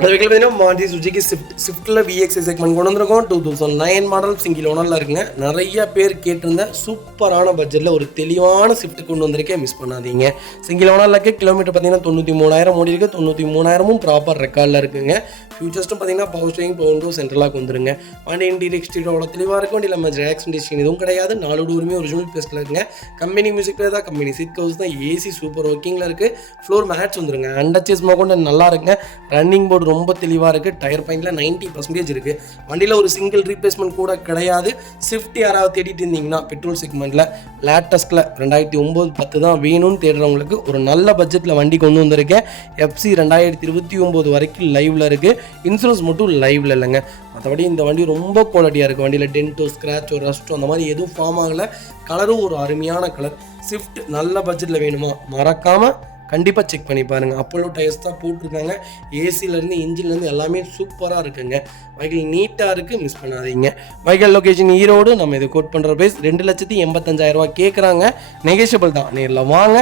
அந்த வெஹிக்கிள் பார்த்தீங்கன்னா மாருதி சுசுகி ஸ்விஃப்ட்டில் VXi செக்மெண்ட் கொண்டு வந்திருக்கோம். 2009 மாடல் சிங்கிள் ஓனரில் இருக்குங்க. நிறைய பேர் கேட்டிருந்த சூப்பரான பட்ஜெட்டில் ஒரு தெளிவான ஸ்விஃப்ட் கொண்டு வந்திருக்கேன், மிஸ் பண்ணாதீங்க. சிங்கிள் ஓனரில் இருக்குது. கிலோமீட்டர் பார்த்தீங்கன்னா 93,000 ஓடி இருக்குது. 93,000ம் ப்ராப்பர் ரெக்கார்டில் இருக்குங்க. ஃபியூச்சர்ஸ்ட்டும் பார்த்தீங்கன்னா பவர் ஸ்டேரிங், பவர் டோர், சென்ட்ரலாக வந்துருங்க. வண்டி இன்டீரியர் எக்ஸ்டீரியர் அவ்வளோ தெளிவாக இருக்கும். வண்டியில் நம்ம ஜாக்ஸன் எதுவும் கிடையாது. 4 டோருமே ஒரிஜினல் பேஸ்ட்டில் இருக்குங்க. கம்பெனி மியூசிக் பிளேயர் தான், கம்பெனி சீட் கவர்ஸ் தான், ஏசி சூப்பர் ஒர்க்கிங்கில் இருக்குது. ஃப்ளோர் மேட்ச் வந்துருங்க. அண்டர்ச்சேஸ் கொண்டு நல்லா இருக்குங்க. ரன்னிங் போர்டு ரொம்ப தெளிவாக இருக்குது. டயர் பாயிண்டில் 90% இருக்குது. வண்டியில் ஒரு சிங்கிள் ரீப்ளேஸ்மெண்ட் கூட கிடையாது. ஸ்விஃப்ட் யாராவது தேடிட்டு இருந்தீங்கன்னா பெட்ரோல் செக்மெண்ட்டில் லேட்டஸ்ட்டில் 2009-10 தான் வேணும்னு தேடுறவங்களுக்கு ஒரு நல்ல பட்ஜெட்டில் வண்டி கொண்டு வந்திருக்கேன். FC 2029 வரைக்கும் லைவில் இருக்குது. இன்சூரன்ஸ் மட்டும் லைவில் இல்லைங்க. மற்றபடி இந்த வண்டி ரொம்ப குவாலிட்டியாக இருக்குது. வண்டியில் டென்ட்டோ, ஸ்க்ராச்சோ, ரஸ்ட்டோ அந்த மாதிரி எதுவும் ஃபார்ம் ஆகலை. கலரும் ஒரு அருமையான கலர். ஸ்விஃப்ட் நல்ல பட்ஜெட்டில் வேணுமா மறக்காமல் கண்டிப்பாக செக் பண்ணி பாருங்கள். அப்போலோ டயர்ஸ் தான் போட்டிருக்காங்க. ஏசிலேருந்து இன்ஜின்லேருந்து எல்லாமே சூப்பராக இருக்குங்க. வெஹிக்கிள் நீட்டாக இருக்குது, மிஸ் பண்ணாதீங்க. Vehicle location Erode. நம்ம இது கோட் பண்ணுற ப்ரைஸ் 2,85,000 கேட்குறாங்க. நெகோஷியபிள் தான். நேரில் வாங்க,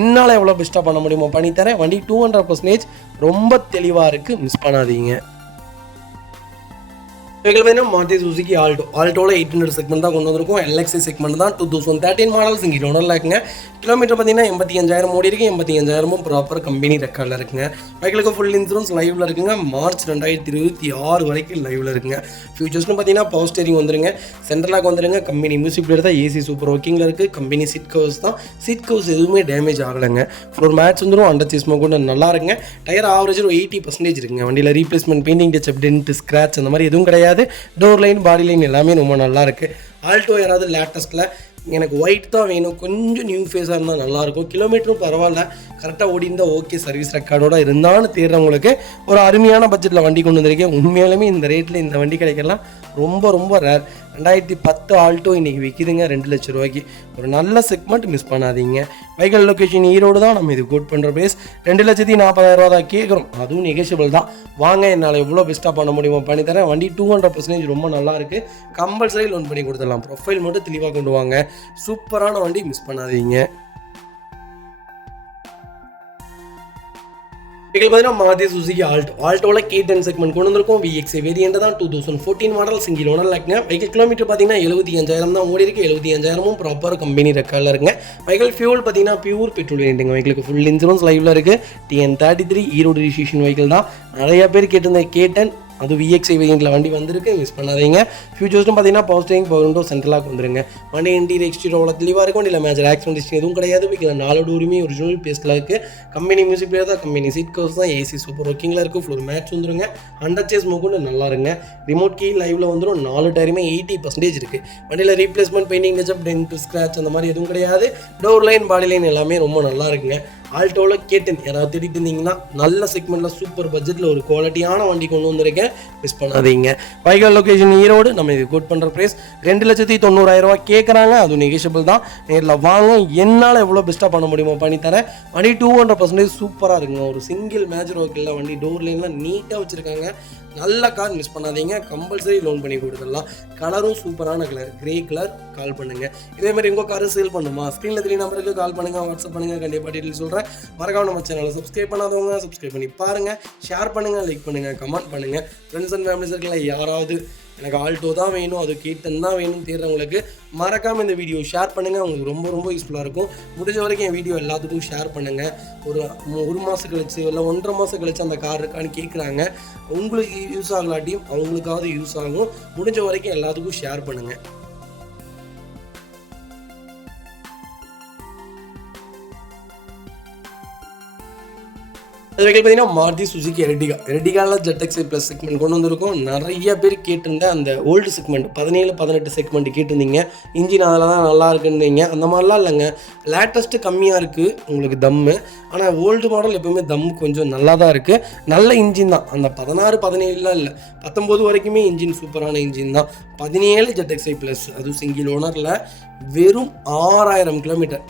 என்னால் எவ்வளோ பெஸ்ட்டாக பண்ண முடியுமோ பண்ணித்தரேன். வண்டி 200% ரொம்ப தெளிவாக இருக்குது, மிஸ் பண்ணாதீங்க. வெஹிக்கிள் பார்த்தீங்கன்னா மாருதி சுசுகி ஆல்டோவில் 800 செக்மெண்ட் தான் கொண்டு வந்திருக்கும். LXi செக்மெண்ட் தான். 2013 மாடல் சிங்கிள் ஓனரில் இருக்குங்க. கிலோமீட்டர் பார்த்தீங்கன்னா 85,000 ஓடி இருக்குது. 85,000ம் ப்ராப்பர் கம்பெனி ரெக்கார்டில் இருக்குங்க. வெஹிக்கிளுக்கு ஃபுல் இன்சூரன்ஸ் லைவில் இருக்குங்க. மார்ச் 2026 வரைக்கும் லைவில் இருக்குங்க. ஃபியூச்சர்ஸ்னு பார்த்தீங்கன்னா பவர் ஸ்டேரிங் வந்துருங்க. சென்ட்ரலாக வந்துருங்க. கம்பெனி மியூசிக் பிளேயர் தான், ஏசி சூப்பர் ஒர்க்கிங்கில் இருக்குது. கம்பெனி சீட் கவர்ஸ் தான். சீட் கவர்ஸ் எதுவுமே டேமேஜ் ஆகலைங்க. ஃப்ளோர் மேட்ச் வந்துடும். அண்டர்ச்சேஸ் கூட நல்லா இருக்குங்க. டயர் ஆவரேஜ் 80% இருக்குங்க. வண்டியில் replacement, painting touch, dent, scratch அந்த மாதிரி எதுவும் கிடையாது. டோர் லைன், பாடி லைன் எல்லாமே ரொம்ப நல்லா இருக்குது. ஆல்டோ யாராவது லேட்டஸ்ட்டில் எனக்கு ஒயிட் தான் வேணும், கொஞ்சம் நியூ ஃபேஸாக இருந்தால் நல்லாயிருக்கும், கிலோமீட்டரும் பரவாயில்ல, கரெக்டாக ஓடி இருந்தால் ஓகே, சர்வீஸ் ரெக்கார்டோடு இருந்தாலும் தேடுறவங்களுக்கு ஒரு அருமையான பட்ஜெட்டில் வண்டி கொண்டு வந்திருக்கேன். உண்மையாலுமே இந்த ரேட்டில் இந்த வண்டி கிடைக்கலாம் ரொம்ப ரொம்ப ரேர். 2010 ஆல்டோ இன்றைக்கி விற்கிதுங்க 2 லட்ச ரூபாய்க்கு. ஒரு நல்ல செக்மெண்ட், மிஸ் பண்ணாதீங்க. வெஹிக்கிள் லொக்கேஷன் ஈரோடு தான். நம்ம இது கோட் பண்ணுற ப்ரைஸ் 2,40,000 தான் கேட்குறோம். அதுவும் நெகோஷியபிள் தான். வாங்க, என்னால் எவ்வளோ பெஸ்ட்டாக பண்ண முடியுமோ பண்ணித்தரேன். வண்டி 200% ரொம்ப நல்லா இருக்குது. கம்பல்சரி லோன் பண்ணி கொடுத்துடலாம். ப்ரொஃபைல் மட்டும் தெளிவாக கொண்டு வாங்க. சூப்பரான வண்டி, மிஸ் பண்ணாதீங்க. வெஹிக்கிள் பார்த்தீங்கன்னா மாருதி சுசுகி ஆல்டோவில் K10 செக்மெண்ட் கொண்டு வந்திருக்கும். VXi வேரியண்ட் தான். 2014 மாடல் சிங்கிள் ஓனர் இருக்குங்க. வெஹிக்கிள் கிலோமீட்டர் பார்த்தீங்கன்னா 75,000 தான் ஓடி இருக்குது. 75,000ம் ப்ராப்பர் கம்பெனி ரெக்கார்டில் இருக்குங்க. வெஹிக்கிள் ஃபியூல் பார்த்தீங்கன்னா பியூர் பெட்ரோல் வேரியண்ட்டுங்க. வெஹிக்கிளுக்கு ஃபுல் இன்சூரன்ஸ் லைவில் இருக்குது. TN33 ஈரோடு ரிஜிஸ்ட்ரேஷன் வெஹிக்கிள் தான். நிறைய பேர் கேட்டிருந்த K10, அது VXi வேரியண்ட்டில் வண்டி வந்திருக்கு, மிஸ் பண்ணாதீங்க. ஃபியூச்சர்ஸும் பார்த்தீங்கன்னா பவர் ஸ்டேரிங், பவர் விண்டோ, சென்ட்ரலாக வந்துருங்க. வண்டி இன்டீரியர் எக்ஸ்டீரியர் அவ்வளோ தெளிவாக இருக்கும். வண்டியில் மேஜர் ஆக்சிடென்ட் எதுவும் கிடையாது. வைக்கிற 4 டோருமே ஒரிஜினல் பேஸ்ட்டில் இருக்குது. கம்பெனி மியூசிக் பிளேயர் தான், கம்பெனி சீட் கவர்ஸ் தான், ஏசி சூப்பர் ஒர்க்கிங்கில் இருக்குது. ஃப்ளோர் மேட்ச் வந்துருங்க. அண்டர்ச்சேஸ் கொண்டு நல்லா இருங்க. ரிமோட் கீ லைவில் வந்துடும். 4 டயருமே 80% இருக்குது. வண்டியில் replacement, painting touch up, dent, scratch அந்த மாதிரி எதுவும் கிடையாது. டோர் லைன், பாடி லைன் எல்லாமே ரொம்ப நல்லா இருக்குங்க. ஆல்டோவில் K10 யாராவது தேடிட்டு இருந்தீங்கன்னா நல்ல செக்மெண்ட்டில் சூப்பர் பட்ஜெட்டில் ஒரு குவாலிட்டியான வண்டி கொண்டு வந்திருக்கேன், மிஸ் பண்ணாதீங்க. Vehicle location Erode. நம்ம இது கோட் பண்ணுற ப்ரைஸ் 2,90,000 கேட்குறாங்க. அது நெகோஷியபிள் தான். நேரில் வாங்க, என்னால் எவ்வளோ பெஸ்ட்டாக பண்ண முடியுமோ பண்ணித்தரேன். வண்டி 200% சூப்பராக இருக்குங்க. ஒரு சிங்கிள் மேஜர் ஒர்க்கில் வண்டி டோர் லைன்லாம் நீட்டாக வச்சுருக்காங்க. நல்ல கார், மிஸ் பண்ணாதீங்க. கம்பல்சரி லோன் பண்ணி கொடுத்துடலாம். கலரும் சூப்பரான கலர், கிரே கலர். கால் பண்ணுங்கள். இதேமாதிரி உங்கள் காரை சேல் பண்ணுமா, ஸ்க்ரீனில் 3 நம்பருக்கு கால் பண்ணுங்கள், வாட்ஸ்அப் பண்ணுங்கள். கண்டிப்பாக டீட்டெயில் சொல்கிறேன். மறக்காம நம்ம சேனலை சப்ஸ்கிரைப் பண்ணாதவங்க சப்ஸ்கிரைப் பண்ணி பாருங்கள். ஷேர் பண்ணுங்கள், லைக் பண்ணுங்கள், கமெண்ட் பண்ணுங்கள். ஃப்ரெண்ட்ஸ் அண்ட் ஃபேமிலி சர்க்கிளில் யாராவது எனக்கு ஆல்டோ தான் வேணும், அது K10 தான் வேணும்னு தேடுறவங்களுக்கு மறக்காமல் இந்த வீடியோ ஷேர் பண்ணுங்கள். அவங்களுக்கு ரொம்ப ரொம்ப யூஸ்ஃபுல்லாக இருக்கும். முடிஞ்ச வரைக்கும் என் வீடியோ எல்லாத்துக்கும் ஷேர் பண்ணுங்கள். ஒரு மாதம் கழிச்சு இல்லை 1.5 மாதம் கழிச்சு அந்த கார் இருக்கான்னு கேட்குறாங்க. உங்களுக்கு யூஸ் ஆகலாட்டியும் அவங்களுக்காவது யூஸ் ஆகும். முடிஞ்ச வரைக்கும் எல்லாத்துக்கும் ஷேர் பண்ணுங்கள். அது வெஹிக்கிள் பார்த்தீங்கன்னா மாருதி சுசுகி எர்டிகாவில் ZXi ப்ளஸ் செக்மெண்ட் கொண்டு வந்திருக்கும். நிறைய பேர் கேட்டிருந்த அந்த ஓல்டு செக்மெண்ட் 17-18 செக்மெண்ட் கேட்டிருந்தீங்க. இன்ஜின் அதில் தான் நல்லா இருக்குன்றீங்க. அந்த மாதிரிலாம் இல்லைங்க. லேட்டஸ்ட்டு கம்மியாக இருக்குது உங்களுக்கு தம்மு. ஆனால் ஓல்டு மாடல் எப்போவுமே தம் கொஞ்சம் நல்லா தான் இருக்குது. நல்ல இன்ஜின் தான். அந்த 16-17லாம் இல்லை, 19 வரைக்குமே இன்ஜின் சூப்பரான இன்ஜின் தான். 17 ZXi ப்ளஸ், அதுவும் சிங்கிள் ஓனரில் வெறும் 6,000 கிலோமீட்டர்.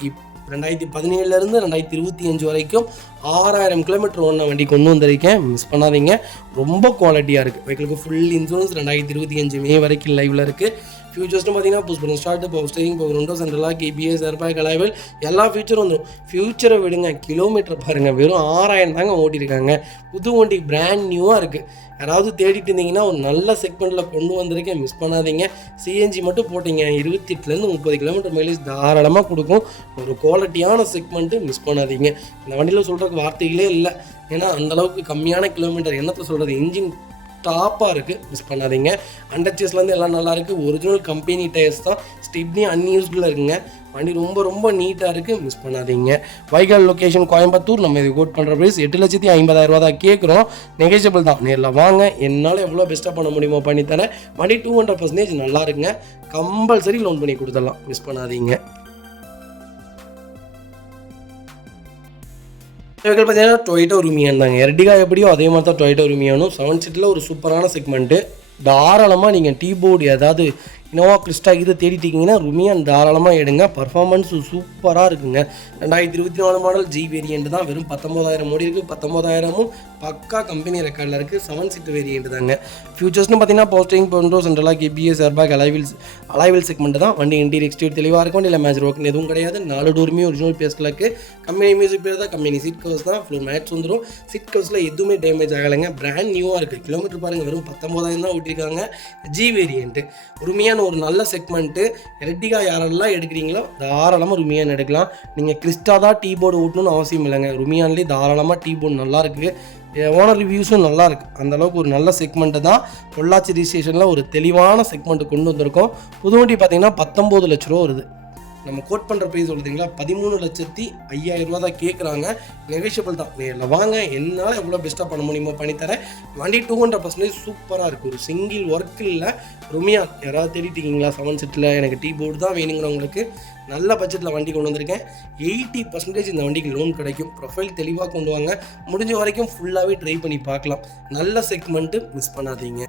2017 2025 வரைக்கும் 6,000 கிலோமீட்டர் ஓடின வண்டி கொண்டு வந்திருக்கேன், மிஸ் பண்ணாதீங்க. ரொம்ப குவாலிட்டியாக இருக்குது. வெஹிக்கிளுக்கு ஃபுல் இன்சூரன்ஸ் 2025 மே வரைக்கும் லைவில் இருக்குது. ஃபியூச்சர்ஸ்னு பார்த்தீங்கன்னா புஷ் பண்ண start, power steering, power window, central lock, ABS, airbag, alloy wheel எல்லா ஃபியூச்சரும் வந்துடும். ஃபியூச்சரை விடுங்க, கிலோமீட்டர் பாருங்கள், வெறும் 6000 தாங்க ஓட்டியிருக்காங்க. புது வண்டி பிராண்ட் நியூவாக இருக்குது. யாராவது தேடிட்டு இருந்தீங்கன்னா ஒரு நல்ல செக்மெண்ட்டில் கொண்டு வந்திருக்கேன், மிஸ் பண்ணாதீங்க. சிஎன்ஜி மட்டும் போட்டிங்க 28லேருந்து 30 கிலோமீட்டர் மைலேஜ் தாராளமாக கொடுக்கும். ஒரு குவாலிட்டியான செக்மெண்ட்டு, மிஸ் பண்ணாதீங்க. இந்த வண்டியில் சொல்கிறதுக்கு வார்த்தைகளே இல்லை, ஏன்னா அந்தளவுக்கு கம்மியான கிலோமீட்டர். என்னத்தை சொல்கிறது, இன்ஜின் டாப்பாக இருக்குது, மிஸ் பண்ணாதீங்க. அண்டர்ச்சேஸ்லேருந்து எல்லாம் நல்லாயிருக்கு. ஒரிஜினல் கம்பெனி டயர்ஸ் தான், ஸ்டிப்னி அன்யூஸ்டில் இருக்குங்க. வண்டி ரொம்ப ரொம்ப நீட்டாக இருக்குது, மிஸ் பண்ணாதீங்க. வைகால் லொக்கேஷன் கோயம்புத்தூர். நம்ம இது கோட் பண்ணுற ப்ரைஸ் 8,50,000 தான் கேட்குறோம். நெகோஷியபிள் தான், நேரில் வாங்க, என்னால் எவ்வளோ பெஸ்ட்டாக பண்ண முடியுமோ பண்ணித்தரேன். வண்டி 200% நல்லா இருக்குங்க. கம்பல்சரி லோன் பண்ணி கொடுத்துடலாம், மிஸ் பண்ணாதீங்க. பார்த்தீங்கன்னா டொயோட்டா ருமியான் தாங்க. எர்டிகா எப்படியோ அதே மாதிரி தான் டொயோட்டா ருமியானும் 7 சீட்டில் ஒரு சூப்பரான செக்மெண்ட்டு. தாராளமாக நீங்கள் டீ போர்டு ஏதாவது இனோவா கிறிஸ்டா இது தேடிட்டிங்கன்னா ருமியான் தாராளமாக எடுங்க. பர்ஃபார்மன்ஸு சூப்பராக இருக்குங்க. 2024 மாடல் ஜி வேரியண்ட் தான். வெறும் 19,000 ஓடி இருக்குது. 19,000ம் பக்கா கம்பெனி ரெக்கார்டில் இருக்குது. 7 சீட் வேரியண்ட் தாங்க. ஃபியூச்சர்ஸ்னு பார்த்தீங்கன்னா போஸ்டிங், window, central lock, ABS, airbag, alloy wheel segment தான். வண்டி இன்டீரியர் எக்ஸ்டீரியர் தெளிவாக இருக்கும். இல்லை மேஜர் ஒர்க்னு எதுவும் கிடையாது. 4 டோருமே ஒரிஜினல் பேஸ்டில் இருக்குது. கம்பெனி மியூசிக் பேர் தான். கம்பெனி சீட் கவர்ஸ் தான். ஃப்ளோர் மேட்ஸ் வந்துடும். சீட் கவர்ஸில் எதுவுமே டேமேஜ் ஆகலைங்க. பிராண்ட் நியூவாக இருக்குது. கிலோமீட்டர் பாருங்கள், வெறும் 19,000 தான் ஓட்டியிருக்காங்க. ஜி வேரியண்ட்டு ருமியான் ஒரு நல்ல செக்மெண்ட்டு. எர்டிகா யாரெல்லாம் எடுக்கிறீங்களோ தாராளமாக ருமியான் எடுக்கலாம். நீங்கள் கிறிஸ்டா தான் டீ போர்டு ஓட்டணும்னு அவசியம் இல்லைங்க. ருமியான்லேயே தாராளமாக டீ போர்டு நல்லா இருக்குது. ஓனர் ரிவ்யூஸும் நல்லா இருக்குது. அந்தளவுக்கு ஒரு நல்ல செக்மெண்ட்டு தான். பொள்ளாச்சி ரிஜிஸ்ட்ரேஷனில் ஒரு தெளிவான செக்மெண்ட்டு கொண்டு வந்திருக்கோம். புது வண்டி பார்த்தீங்கன்னா 19 லட்ச ரூபா வருது. நம்ம கோட் பண்ணுற ப்ரைஸ் சொல்லுறீங்களா 13,05,000 தான் கேட்குறாங்க. நெகோஷியபிள் தான், நேரில் வாங்க, என்னால் எவ்வளோ பெஸ்ட்டாக பண்ண முடியுமோ பண்ணித்தரேன். வண்டி 200% சூப்பராக இருக்குது. ஒரு சிங்கிள் ஒர்க் இல்லை. ருமியான் யாராவது தேடிட்டிங்களா 7 சீட்டில் எனக்கு டீ போர்டு தான் வேணுங்கிறவங்களுக்கு நல்ல பட்ஜெட்டில் வண்டி கொண்டு வந்திருக்கேன். 80% இந்த வண்டிக்கு லோன் கிடைக்கும். ப்ரொஃபைல் தெளிவாக கொண்டு வாங்க, முடிஞ்ச வரைக்கும் ஃபுல்லாகவே ட்ரை பண்ணி பார்க்கலாம். நல்ல செக்மெண்ட்டு, மிஸ் பண்ணாதீங்க.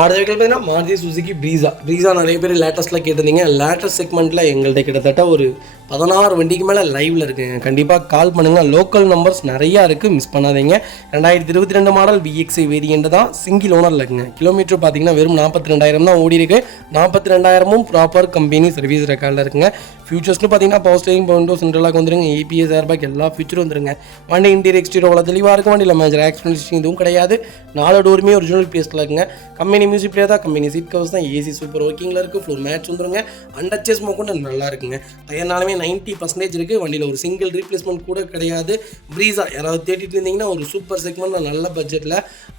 அடுத்த வெஹிக்கிள் பார்த்தீங்கன்னா மாருதி சுசுகி ப்ரீஸா நிறைய பேர் லேட்டஸ்ட்டில் கேட்டிருந்தீங்க. லேட்டஸ்ட் செக்மெண்ட்டில் எங்கள்கிட்ட கிட்டத்தட்ட ஒரு 16 வண்டிக்கு மேலே லைவில் இருக்குங்க. கண்டிப்பாக கால் பண்ணுங்கள். லோக்கல் நம்பர்ஸ் நிறையா இருக்குது, மிஸ் பண்ணாதீங்க. 2022 மாடல் VXI வேரியண்ட் தான். சிங்கிள் ஓனரில் இருக்குங்க. கிலோமீட்டர் பார்த்தீங்கன்னா வெறும் 42,000 தான் ஓடி இருக்குது. 42,000ம் ப்ராப்பர் கம்பெனி சர்வீஸ் ரெக்கார்டில் இருக்குங்க. ஃபியூச்சர்ஸ்னு பார்த்தீங்கன்னா power steering, window, central lock வந்துருங்க. ABS, ஏர்பேக் எல்லா ஃபியூச்சரும் வந்துருங்க. வண்டி இன்டீரியர் எக்ஸ்டீரியர் அவ்வளோ தெளிவாக இருக்கும். வண்டியில் மேஜர் ஆக்சிடென்ட் இதுவும் கிடையாது. 4 டோருமே ஒரிஜினல் பேஸ்டில் இருக்குங்க. கம்பெனி மியூசிக் பிளேயர் தான். கம்பெனி சீட் கவர்ஸ் தான். AC சூப்பர் ஒர்க்கிங்கில் இருக்குது. ஃப்ளோர் மேட்ச் வந்துருங்க. அண்டர்ச்சேஸ் மோக்கொண்டு நல்லா இருக்குங்க. டயர்னாலுமே 90% இருக்குது. வண்டியில் ஒரு சிங்கிள் ரீப்ளேஸ்மெண்ட் கூட கிடையாது. ப்ரீஸா யாராவது தேடிட்டு இருந்தீங்கன்னா ஒரு சூப்பர் செக்மெண்ட் நல்ல பட்ஜெட்டில்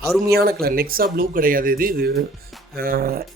அருமையான கலர். நெக்ஸா ப்ளூ கிடையாது, இது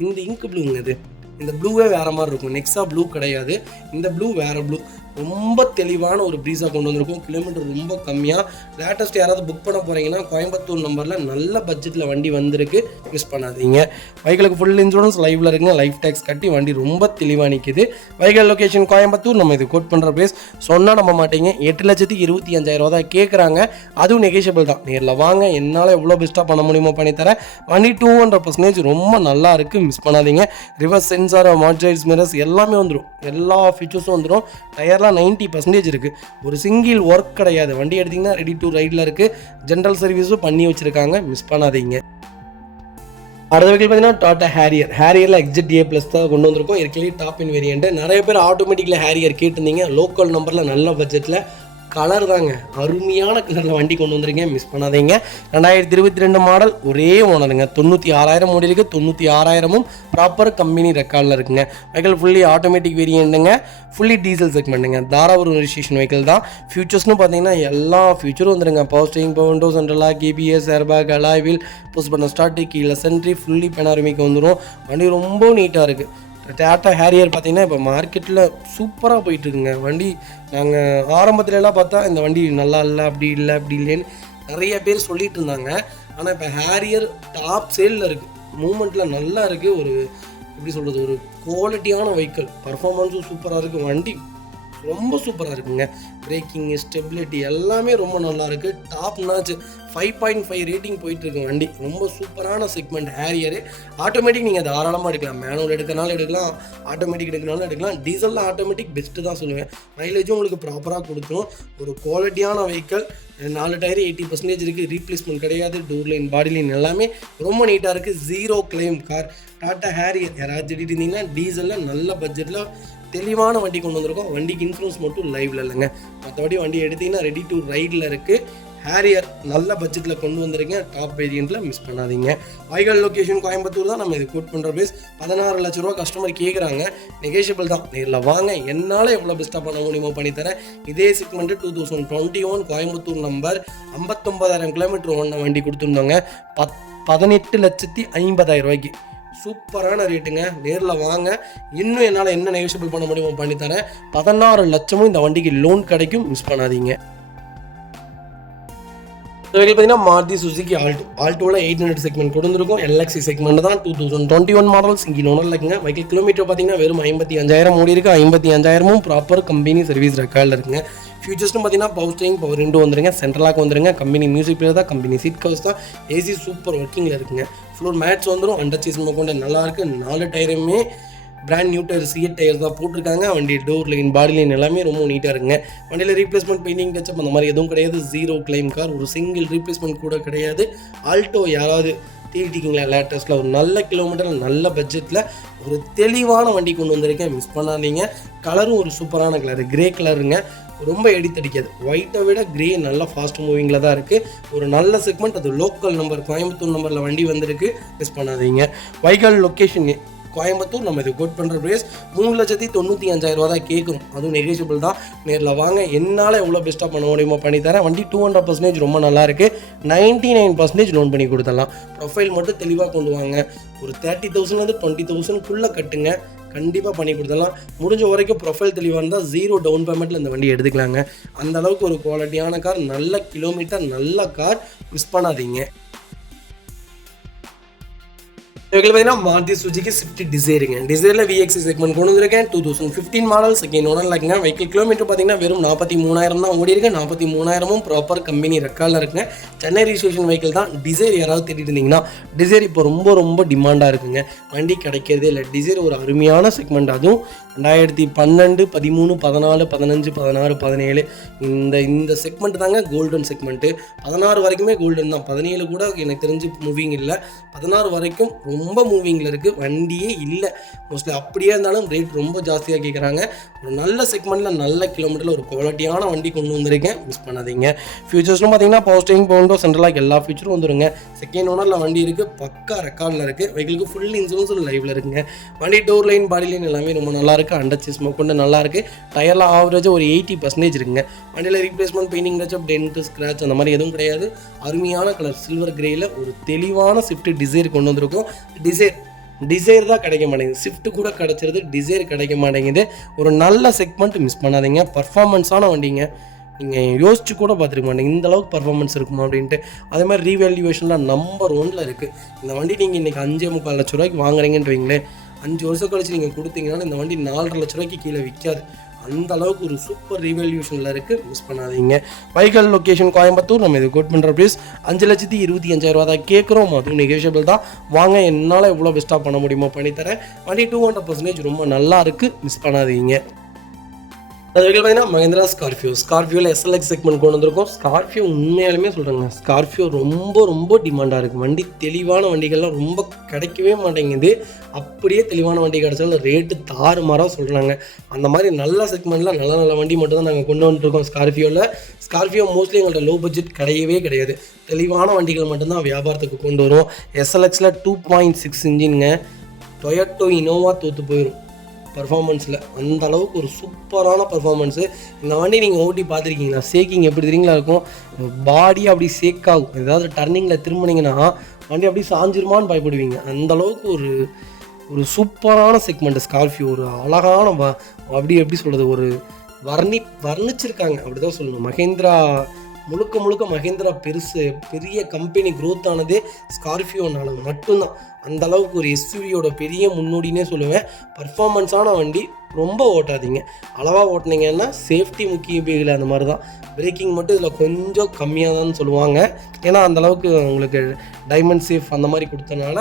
இந்த இங்க் ப்ளூங்க. இந்த ப்ளூவே வேறு மாதிரி இருக்கும். நெக்ஸா ப்ளூ கிடையாது, இந்த ப்ளூ வேறு ப்ளூ. ரொம்ப தெளிவான ஒரு ப்ரீஸாக கொண்டு வந்திருக்கும். கிலோமீட்டர் ரொம்ப கம்மியாக. லேட்டஸ்ட் யாராவது புக் பண்ண போகிறீங்கன்னா கோயம்புத்தூர் நம்பரில் நல்ல பட்ஜெட்டில் வண்டி வந்திருக்கு, மிஸ் பண்ணாதீங்க. வைகளுக்கு ஃபுல் இன்சூரன்ஸ் லைவில் இருக்குங்க. லைஃப் டேக்ஸ் கட்டி வண்டி ரொம்ப தெளிவாக நிற்கிது. வைகல் லொக்கேஷன் கோயம்புத்தூர். நம்ம இது கோட் பண்ணுற ப்ரைஸ் சொன்னால் நம்ப மாட்டீங்க, 8,25,000 தான் கேட்குறாங்க. அதுவும் நெகோஷியபிள் தான், நேரில் வாங்க, என்னால் எவ்வளோ பெஸ்ட்டாக பண்ண முடியுமோ பண்ணித்தரேன். வண்டி 200% ரொம்ப நல்லா இருக்குது, மிஸ் பண்ணாதீங்க. ரிவர்ஸ் சென்சார், மாட்ரைட்ஸ், மிரர்ஸ் எல்லாமே வந்துடும். எல்லா ஃபீச்சர்ஸும் வந்துடும். டயர்லாம் 90% இருக்குது. ஒரு சிங்கிள் ஒர்க் கிடையாது. வண்டி எடுத்திங்கன்னா ரெடி டு ரைடில் இருக்குது. ஜென்ரல் சர்வீஸும் பண்ணி வச்சுருக்காங்க, மிஸ் பண்ணாதீங்க. அடுத்த வெஹிக்கிள் பார்த்தீங்கன்னா டாடா ஹேரியரில் XZA+ தான் கொண்டு வந்திருக்கோம். ஏற்கனவே டாப் இன் வேரியண்ட். நிறைய பேர் ஆட்டோமேட்டிக்கில் ஹேரியர் கேட்டிருந்தீங்க. லோக்கல் நம்பரில் நல்ல பட்ஜெட்டில் கலர் தாங்க, அருமையான கலரில் வண்டி கொண்டு வந்துருங்க, மிஸ் பண்ணாதீங்க. 2022 மாடல் ஒரே ஓனருங்க. 96,000 ஓடி இருக்குது. 96,000ம் ப்ராப்பர் கம்பெனி ரெக்கார்டில் இருக்குங்க. வெஹிக்கிள் ஃபுல்லி ஆட்டோமேட்டிக் வேரியண்ட்டுங்க. ஃபுல்லி டீசல் செக்மெண்ட்டுங்க. தாராபுரம் ரெஜிஸ்ட்ரேஷன் வெஹிக்கிள் தான். ஃபியூச்சர்ஸ்னு பார்த்தீங்கன்னா எல்லா ஃபியூச்சரும் வந்துருங்க. Power steering, power window, central lock, ABS, airbag, alloy wheel, push பண்ண start, keyless entry, fully panoramic வந்துடும். வண்டி ரொம்ப நீட்டாக இருக்குது. டாட்டா ஹேரியர் பார்த்தீங்கன்னா இப்போ மார்க்கெட்டில் சூப்பராக போயிட்டுருக்குங்க. வண்டி நாங்கள் ஆரம்பத்துலலாம் பார்த்தா இந்த வண்டி நல்லா இல்லை, அப்படி இல்லை, அப்படி இல்லைன்னு நிறைய பேர் சொல்லிட்டு இருந்தாங்க. ஆனால் இப்போ ஹேரியர் டாப் சேலில் இருக்குது. மூமெண்ட்டில் நல்லா இருக்குது. ஒரு எப்படி சொல்கிறது, ஒரு குவாலிட்டியான வெஹிக்கிள். பர்ஃபார்மன்ஸும் சூப்பராக இருக்குது. வண்டி ரொம்ப சூப்பராக இருக்குங்க. பிரேக்கிங்கு, ஸ்டெபிலிட்டி எல்லாமே ரொம்ப நல்லா இருக்குது. டாப் நாச் 5.5 ரேட்டிங் போயிட்டுருக்கு வண்டி. ரொம்ப சூப்பரான செக்மெண்ட் ஹேரியரு. ஆட்டோமேட்டிக் நீங்கள் தாராளமாக எடுக்கலாம். மேனுவல் எடுக்கிறனாலும் எடுக்கலாம், ஆட்டோமேட்டிக் எடுக்கிறனாலும் எடுக்கலாம். டீசலில் ஆட்டோமேட்டிக் பெஸ்ட்டு தான் சொல்லுவேன். மைலேஜும் உங்களுக்கு ப்ராப்பராக கொடுத்துரும். ஒரு குவாலிட்டியான வெஹிக்கிள். 4 டயர் 80% இருக்குது, ரீப்ளேஸ்மெண்ட் கிடையாது, டோர் லைன் பாடி லைன் எல்லாமே ரொம்ப நீட்டாக இருக்குது. 0 கிளைம் கார். டாட்டா ஹேரியர் யாராவது திட்டிட்டு இருந்தீங்கன்னா டீசலில் நல்ல பட்ஜெட்டில் தெளிவான வண்டி கொண்டு வந்திருக்கோம். வண்டிக்கு இன்சூரன்ஸ் மட்டும் லைவில் இல்லைங்க, மற்றபடி வண்டி எடுத்திங்கன்னா ரெடி டு ரைடில் இருக்குது. ஹேரியர் நல்ல பட்ஜெட்டில் கொண்டு வந்திருக்கேன், டாப் வேரியண்ட்டில் மிஸ் பண்ணாதீங்க. வைகால் லொக்கேஷன் கோயம்புத்தூர் தான் நம்ம இது கோட் பண்ணுற ப்ரைஸ். 16 லட்ச ரூபா கஸ்டமர் கேட்குறாங்க, நெகோஷியபிள் தான். நேரில் வாங்க, என்னால் எவ்வளோ பெஸ்ட்டாக பண்ண முடியுமோ பண்ணித்தரேன். இதே செக்மெண்ட்டு 2021 கோயம்புத்தூர் நம்பர் 59,000 கிலோமீட்டர் ஓடின வண்டி கொடுத்துருந்தோங்க. 18,50,000 ரூபாய்க்கு சூப்பரான ரேட்டுங்க. நேரில் வாங்க, இன்னும் என்னால் என்ன நெகோஷியபிள் பண்ண முடியுமோ பண்ணித்தரேன். 16 லட்சமும் இந்த வண்டிக்கு லோன் கிடைக்கும், மிஸ் பண்ணாதீங்க. பார்த்தீங்கன்னா மாருதி சுசுகி ஆல்டோவில் 800 செக்மெண்ட் கொடுத்துருக்கும். எல்எக்ஸி செக்மெண்ட் தான் 2021 மாடல்ஸ். இங்கே ஒன்றும் இல்லைங்க. வெஹிக்கிள் கிலோமீட்டர் பார்த்தீங்கன்னா வெறும் 55,000 ஓடி இருக்குது. 55,000 ப்ராப்பர் கம்பெனி சர்வீஸ் ரெக்கார்டில் இருக்குங்க. ஃபியூச்சர்ஸ்னு பார்த்தீங்கன்னா பவர் ஸ்டீரிங், பவர் விண்டோ வந்துருங்க, சென்ட்ரலாக வந்துருங்க, கம்பெனி மியூசிக் பிளேயர் தான், கம்பெனி சீட் கவர்ஸ் தான், ஏசி சூப்பர் ஒர்க்கிங்கில் இருக்குங்க. ஃப்ளோர் மேட்ச் வந்துடும், அண்டர் சீஸ் கொண்டு நல்லாயிருக்கு. 4 டயருமே brand new tyre CEAT tyre தான் போட்டிருக்காங்க. வண்டி டோர் லைன் பாடி லைன் எல்லாமே ரொம்ப நீட்டாக இருக்குங்க. வண்டியில் ரீப்ளேஸ்மெண்ட் பெயிண்டிங் டச்சப் அந்த மாதிரி எதுவும் கிடையாது. 0 கிளைம் கார், ஒரு சிங்கிள் ரீப்ளேஸ்மெண்ட் கூட கிடையாது. ஆல்டோ யாராவது தேடிட்டிங்களா லேட்டஸ்ட்டில் ஒரு நல்ல கிலோமீட்டர் நல்ல பட்ஜெட்டில் ஒரு தெளிவான வண்டி கொண்டு வந்திருக்கேன், மிஸ் பண்ணாதீங்க. கலரும் ஒரு சூப்பரான கலர், கிரே கலருங்க, ரொம்ப எடித்தடிக்காது. ஒயிட்டை விட கிரே நல்லா ஃபாஸ்ட் மூவிங்கில் தான் இருக்குது. ஒரு நல்ல செக்மெண்ட், அது லோக்கல் நம்பர் கோயம்புத்தூர் நம்பரில் வண்டி வந்திருக்கு, மிஸ் பண்ணாதீங்க. வைகால் லொக்கேஷன் கோயம்புத்தூர் நம்ம இது கோட் பண்ணுற ப்ரைஸ் 3,95,000 ரூபா தான் கேட்குறோம், அதுவும் நெகோஷியபிள் தான். நேரில் வாங்க, என்னால் எவ்வளோ பெஸ்ட்டாக பண்ண முடியுமோ பண்ணித்தரேன். வண்டி 200% ரொம்ப நல்லா இருக்குது. 99% லோன் பண்ணி கொடுத்துடலாம். ப்ரொஃபைல் மட்டும் தெளிவாக கொண்டு வாங்க. ஒரு 30,000 20,000 கட்டுங்க, கண்டிப்பாக பண்ணி கொடுத்துடலாம். முடிஞ்ச வரைக்கும் ப்ரொஃபைல் தெளிவாக இருந்தால் 0 டவுன் பேமெண்ட்டில் இந்த வண்டி எடுத்துக்கலாங்க. அந்த அளவுக்கு ஒரு குவாலிட்டியான கார், நல்ல கிலோமீட்டர், நல்ல கார், மிஸ் பண்ணாதீங்க. பார்த்தீங்கன்னா மாருதி சுசுகி ஸ்விஃப்ட் டிசைருங்க. டிசைரில் விஎக்ஸி செக்மெண்ட் கொண்டு வந்திருக்கேன். 2015 மாடல், செகண்ட் ஓனர் இருக்குங்க. வெஹிக்கிள் கிலோமீட்டர் பார்த்தீங்கன்னா வெறும் 43,000 தான் ஓடி இருக்கு. 43,000 ப்ராப்பர் கம்பெனி ரெக்கார்டில் இருக்குங்க. சென்னை ரிஜிஸ்ட்ரேஷன் வெஹிக்கிள் தான். டிசைர் யாராவது தேடிட்டு இருந்தீங்கன்னா டிசைர் இப்போ ரொம்ப ரொம்ப டிமாண்டாக இருக்குங்க, வண்டி கிடைக்கிறதே இல்லை. டிசைர் ஒரு அருமையான செக்மெண்ட், அதுவும் 2012, 13, 14, 15, 16, 17 இந்த செக்மெண்ட் தாங்க கோல்டன் செக்மெண்ட்டு. 16 வரைக்குமே கோல்டன் தான். 17 கூட எனக்கு தெரிஞ்சு மூவிங் இல்லை. 16 வரைக்கும் ரொம்ப மூவிங்கில் இருக்குது, வண்டியே இல்லை மோஸ்ட்லி. அப்படியே இருந்தாலும் ரேட் ரொம்ப ஜாஸ்தியாக கேட்குறாங்க. ஒரு நல்ல செக்மெண்ட்டில் நல்ல கிலோமீட்டரில் ஒரு குவாலிட்டியான வண்டி கொண்டு வந்திருக்கேன், மிஸ் பண்ணாதீங்க. ஃபியூச்சர்ஸ்னு பார்த்தீங்கன்னா பவர் ஸ்டீரிங், பவுண்டோ, சென்ட்ரலாக எல்லா ஃபியூச்சரும் வந்துருங்க. செகண்ட் ஓனரில் வண்டி இருக்குது, பக்கா ரெக்கார்டில் இருக்குது. வெஹிக்கிளுக்கு ஃபுல் இன்சூரன்ஸும் லைவில் இருக்குங்க. வண்டி டோர் லைன் பாடி லைன் எல்லாமே ரொம்ப நல்லா இருக்குது. அண்டர் சீஸ் கொண்டு நல்லா இருக்குது. டயரில் ஆவரேஜாக ஒரு 80% இருக்குங்க. வண்டியில் replacement painting touch up dent scratch அந்த மாதிரி எதுவும் கிடையாது. அருமையான கலர் சில்வர் கிரேயில் ஒரு தெளிவான ஸ்விஃப்ட் டிசைர் கொண்டு வந்திருக்கோம். டிசைர் தான் கிடைக்க மாட்டேங்குது, ஸ்விஃப்ட் கூட கிடச்சிருது, டிசைர் கிடைக்க மாட்டேங்குது. ஒரு நல்ல செக்மெண்ட், மிஸ் பண்ணாதீங்க. பர்ஃபார்மன்ஸான வண்டிங்க, நீங்கள் யோசிச்சு கூட பார்த்துருக்க மாட்டீங்க இந்த அளவுக்கு பர்ஃபார்மன்ஸ் இருக்குமா அப்படின்ட்டு. அதே மாதிரி ரீவேல்யூவேஷனில் நம்பர் 1ல் இருக்குது. இந்த வண்டி நீங்கள் இன்றைக்கி 5,3 லட்ச ரூபாய்க்கு வாங்குறீங்கன்னு வைங்களேன், 5 வருஷம் கழிச்சு நீங்கள் கொடுத்தீங்கன்னா இந்த வண்டி 4.5 லட்ச ரூபாய்க்கு கீழே விற்காது. அந்த அளவுக்கு ஒரு சூப்பர் ரீவேல்யூஷனில் இருக்குது, மிஸ் பண்ணாதீங்க. வைகால் லொக்கேஷன் கோயம்புத்தூர், நம்ம இது கோட் பண்ணுற ப்ரைஸ் 5,25,000 ரூபா தான் கேட்குறோம், அதுவும் நெகோஷியபிள் தான். வாங்க, என்னால் எவ்வளோ பெஸ்ட்டாக பண்ண முடியுமோ பண்ணித்தரேன். வண்டி 200% ரொம்ப நல்லா இருக்குது, மிஸ் பண்ணாதீங்க. அது வரைக்கும் பார்த்தீங்கன்னா மஹிந்திரா ஸ்கார்பியோவில் எஸ்எல்எக்ஸ் செக்மெண்ட் கொண்டு வந்திருக்கோம். ஸ்கார்பியோ உண்மையாலுமே சொல்கிறேங்க, ஸ்கார்பியோ ரொம்ப ரொம்ப டிமாண்டாக இருக்குது. வண்டி தெளிவான வண்டிகள்லாம் ரொம்ப கிடைக்கவே மாட்டேங்குது. அப்படியே தெளிவான வண்டி கிடச்சாலும் ரேட்டு தாறுமாறாக சொல்கிறாங்க. அந்த மாதிரி நல்ல செக்மெண்ட்டில் நல்ல நல்ல வண்டி மட்டும் தான் நாங்கள் கொண்டு வந்துருக்கோம் ஸ்கார்பியோவில். ஸ்கார்பியோ மோஸ்ட்லி எங்கள்கிட்ட லோ பட்ஜெட் கிடையவே கிடையாது. தெளிவான வண்டிகள் மட்டும்தான் வியாபாரத்துக்கு கொண்டு வரும். எஸ்எல்எக்ஸில் 2.6 இன்ஜின்ங்க. டொயோட்டோ இனோவா தோற்று போயிடும் பர்ஃபார்மன்ஸில். அந்த அளவுக்கு ஒரு சூப்பரான பர்ஃபார்மன்ஸு. இந்த வண்டி நீங்கள் ஓட்டி பார்த்துருக்கீங்களா? ஷேக்கிங் எப்படி தெரியுங்களா இருக்கும், பாடி அப்படி ஷேக் ஆகும். ஏதாவது டர்னிங்கில் திரும்பினீங்கன்னா வண்டி அப்படி சாஞ்சிருமான்னு பயப்படுவீங்க. அந்தளவுக்கு ஒரு சூப்பரான செக்மெண்ட் ஸ்கார்பியோ. ஒரு அழகான எப்படி சொல்கிறது, ஒரு வர்ணிச்சிருக்காங்க, அப்படி தான் சொல்லணும். மஹேந்திரா முழுக்க மஹேந்திரா பெரிய கம்பெனி க்ரோத் ஆனதே ஸ்கார்பியோனால மட்டும்தான். அந்தளவுக்கு ஒரு எஸ்யூவியோட பெரிய முன்னோடினே சொல்லுவேன். பர்ஃபார்மன்ஸான வண்டி, ரொம்ப ஓட்டாதீங்க. அளவாக ஓட்டினீங்கன்னா சேஃப்டி முக்கியம் பேகில் அந்த மாதிரி தான். பிரேக்கிங் மட்டும் இதில் கொஞ்சம் கம்மியாக தான் சொல்லுவாங்க. ஏன்னா அந்தளவுக்கு உங்களுக்கு டைமண்ட் சேஃப் அந்த மாதிரி கொடுத்தனால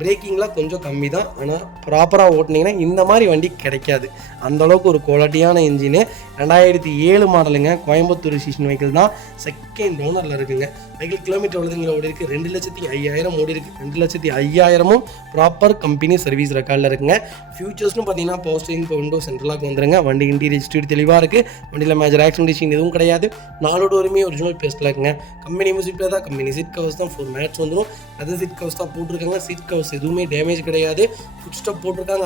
பிரேக்கிங்லாம் கொஞ்சம் கம்மி தான். ஆனால் ப்ராப்பராக ஓட்டினீங்கன்னா இந்த மாதிரி வண்டி கிடைக்காது. அந்தளவுக்கு ஒரு குவாலிட்டியான இன்ஜினு. 2007 மாடலுங்க. கோயம்புத்தூர் ரிஜிஸ்ட்ரேஷன் வெஹிக்கிள் தான். செகண்ட் ஓனரில் இருக்குங்க. வெஹிக்கிள் கிலோமீட்டர் எவ்வளோதுங்களா ஓடி இருக்குது? 2,05,000 ஓடி இருக்குது. 2,05,000ம் ப்ராப்பர் கம்பெனி சர்வீஸ் ரெக்கார்டில் இருக்குங்க. ஃபியூச்சர்ஸ்னு பார்த்தீங்கன்னா பவர் ஸ்டீரிங், விண்டோ சென்ட்ரலாக வந்துருங்க. வண்டி இன்டீரியர் ஸ்டீட் தெளிவாக இருக்குது. வண்டியில் மேஜர் ஆக்சிடென்ட் எதுவும் கிடையாது. 4 டோருமே ஒரிஜினல் பேஸ்ட்டில் இருக்குங்க. கம்பெனி மியூசிக்கில் தான், கம்பெனி சீட் கவர்ஸ் தான், 4 மேட்ஸ் வந்துடும். அதர் சீட் கவர்ஸ் தான் போட்டிருக்காங்க. சீட் கவர்ஸ் எதுவுமே டேமேஜ் கிடையாது. ஃபுட் ஸ்டெப் போட்டிருக்காங்க.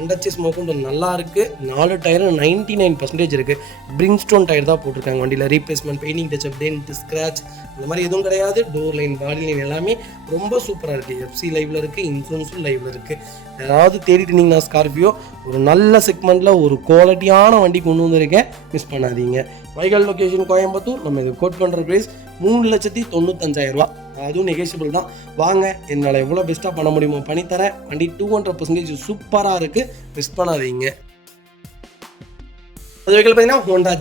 அண்டர்ச்சேஸ் மோக்கொண்டு நல்லா இருக்குது. 4 டயரும் 99% இருக்குது. பிரிங்ஸ்டோன் டயர் தான் போட்டிருக்காங்க. வண்டியில் replacement, painting touch up, dent, scratch இந்த மாதிரி எதுவும் கிடையாது. டோர் லைன், பாடி லைன் எல்லாமே ரொம்ப சூப்பராக இருக்குது. எஃப்சி லைவில் இருக்குது, இன்சூரன்ஸும் லைவில் இருக்குது. யாராவது தேடிட்டு இருந்தீங்கன்னா ஸ்கார்பியோ ஒரு நல்ல செக்மெண்ட்டில் ஒரு குவாலிட்டியான வண்டி கொண்டு வந்திருக்கேன், மிஸ் பண்ணாதீங்க. வைகல் லொக்கேஷன் கோயம்புத்தூர். நம்ம இது கோட் பண்ணுற ப்ரைஸ் 3,95,000 அதுவும் நெகோஷியபிள் தான். வாங்க, என்னால் எவ்வளோ பெஸ்ட்டாக பண்ண முடியுமோ பண்ணித்தரேன். வண்டி 200% சூப்பராக இருக்குது, மிஸ் பண்ணாதீங்க. அது வெஹிக்கிள் பார்த்தீங்கன்னா ஹோண்டா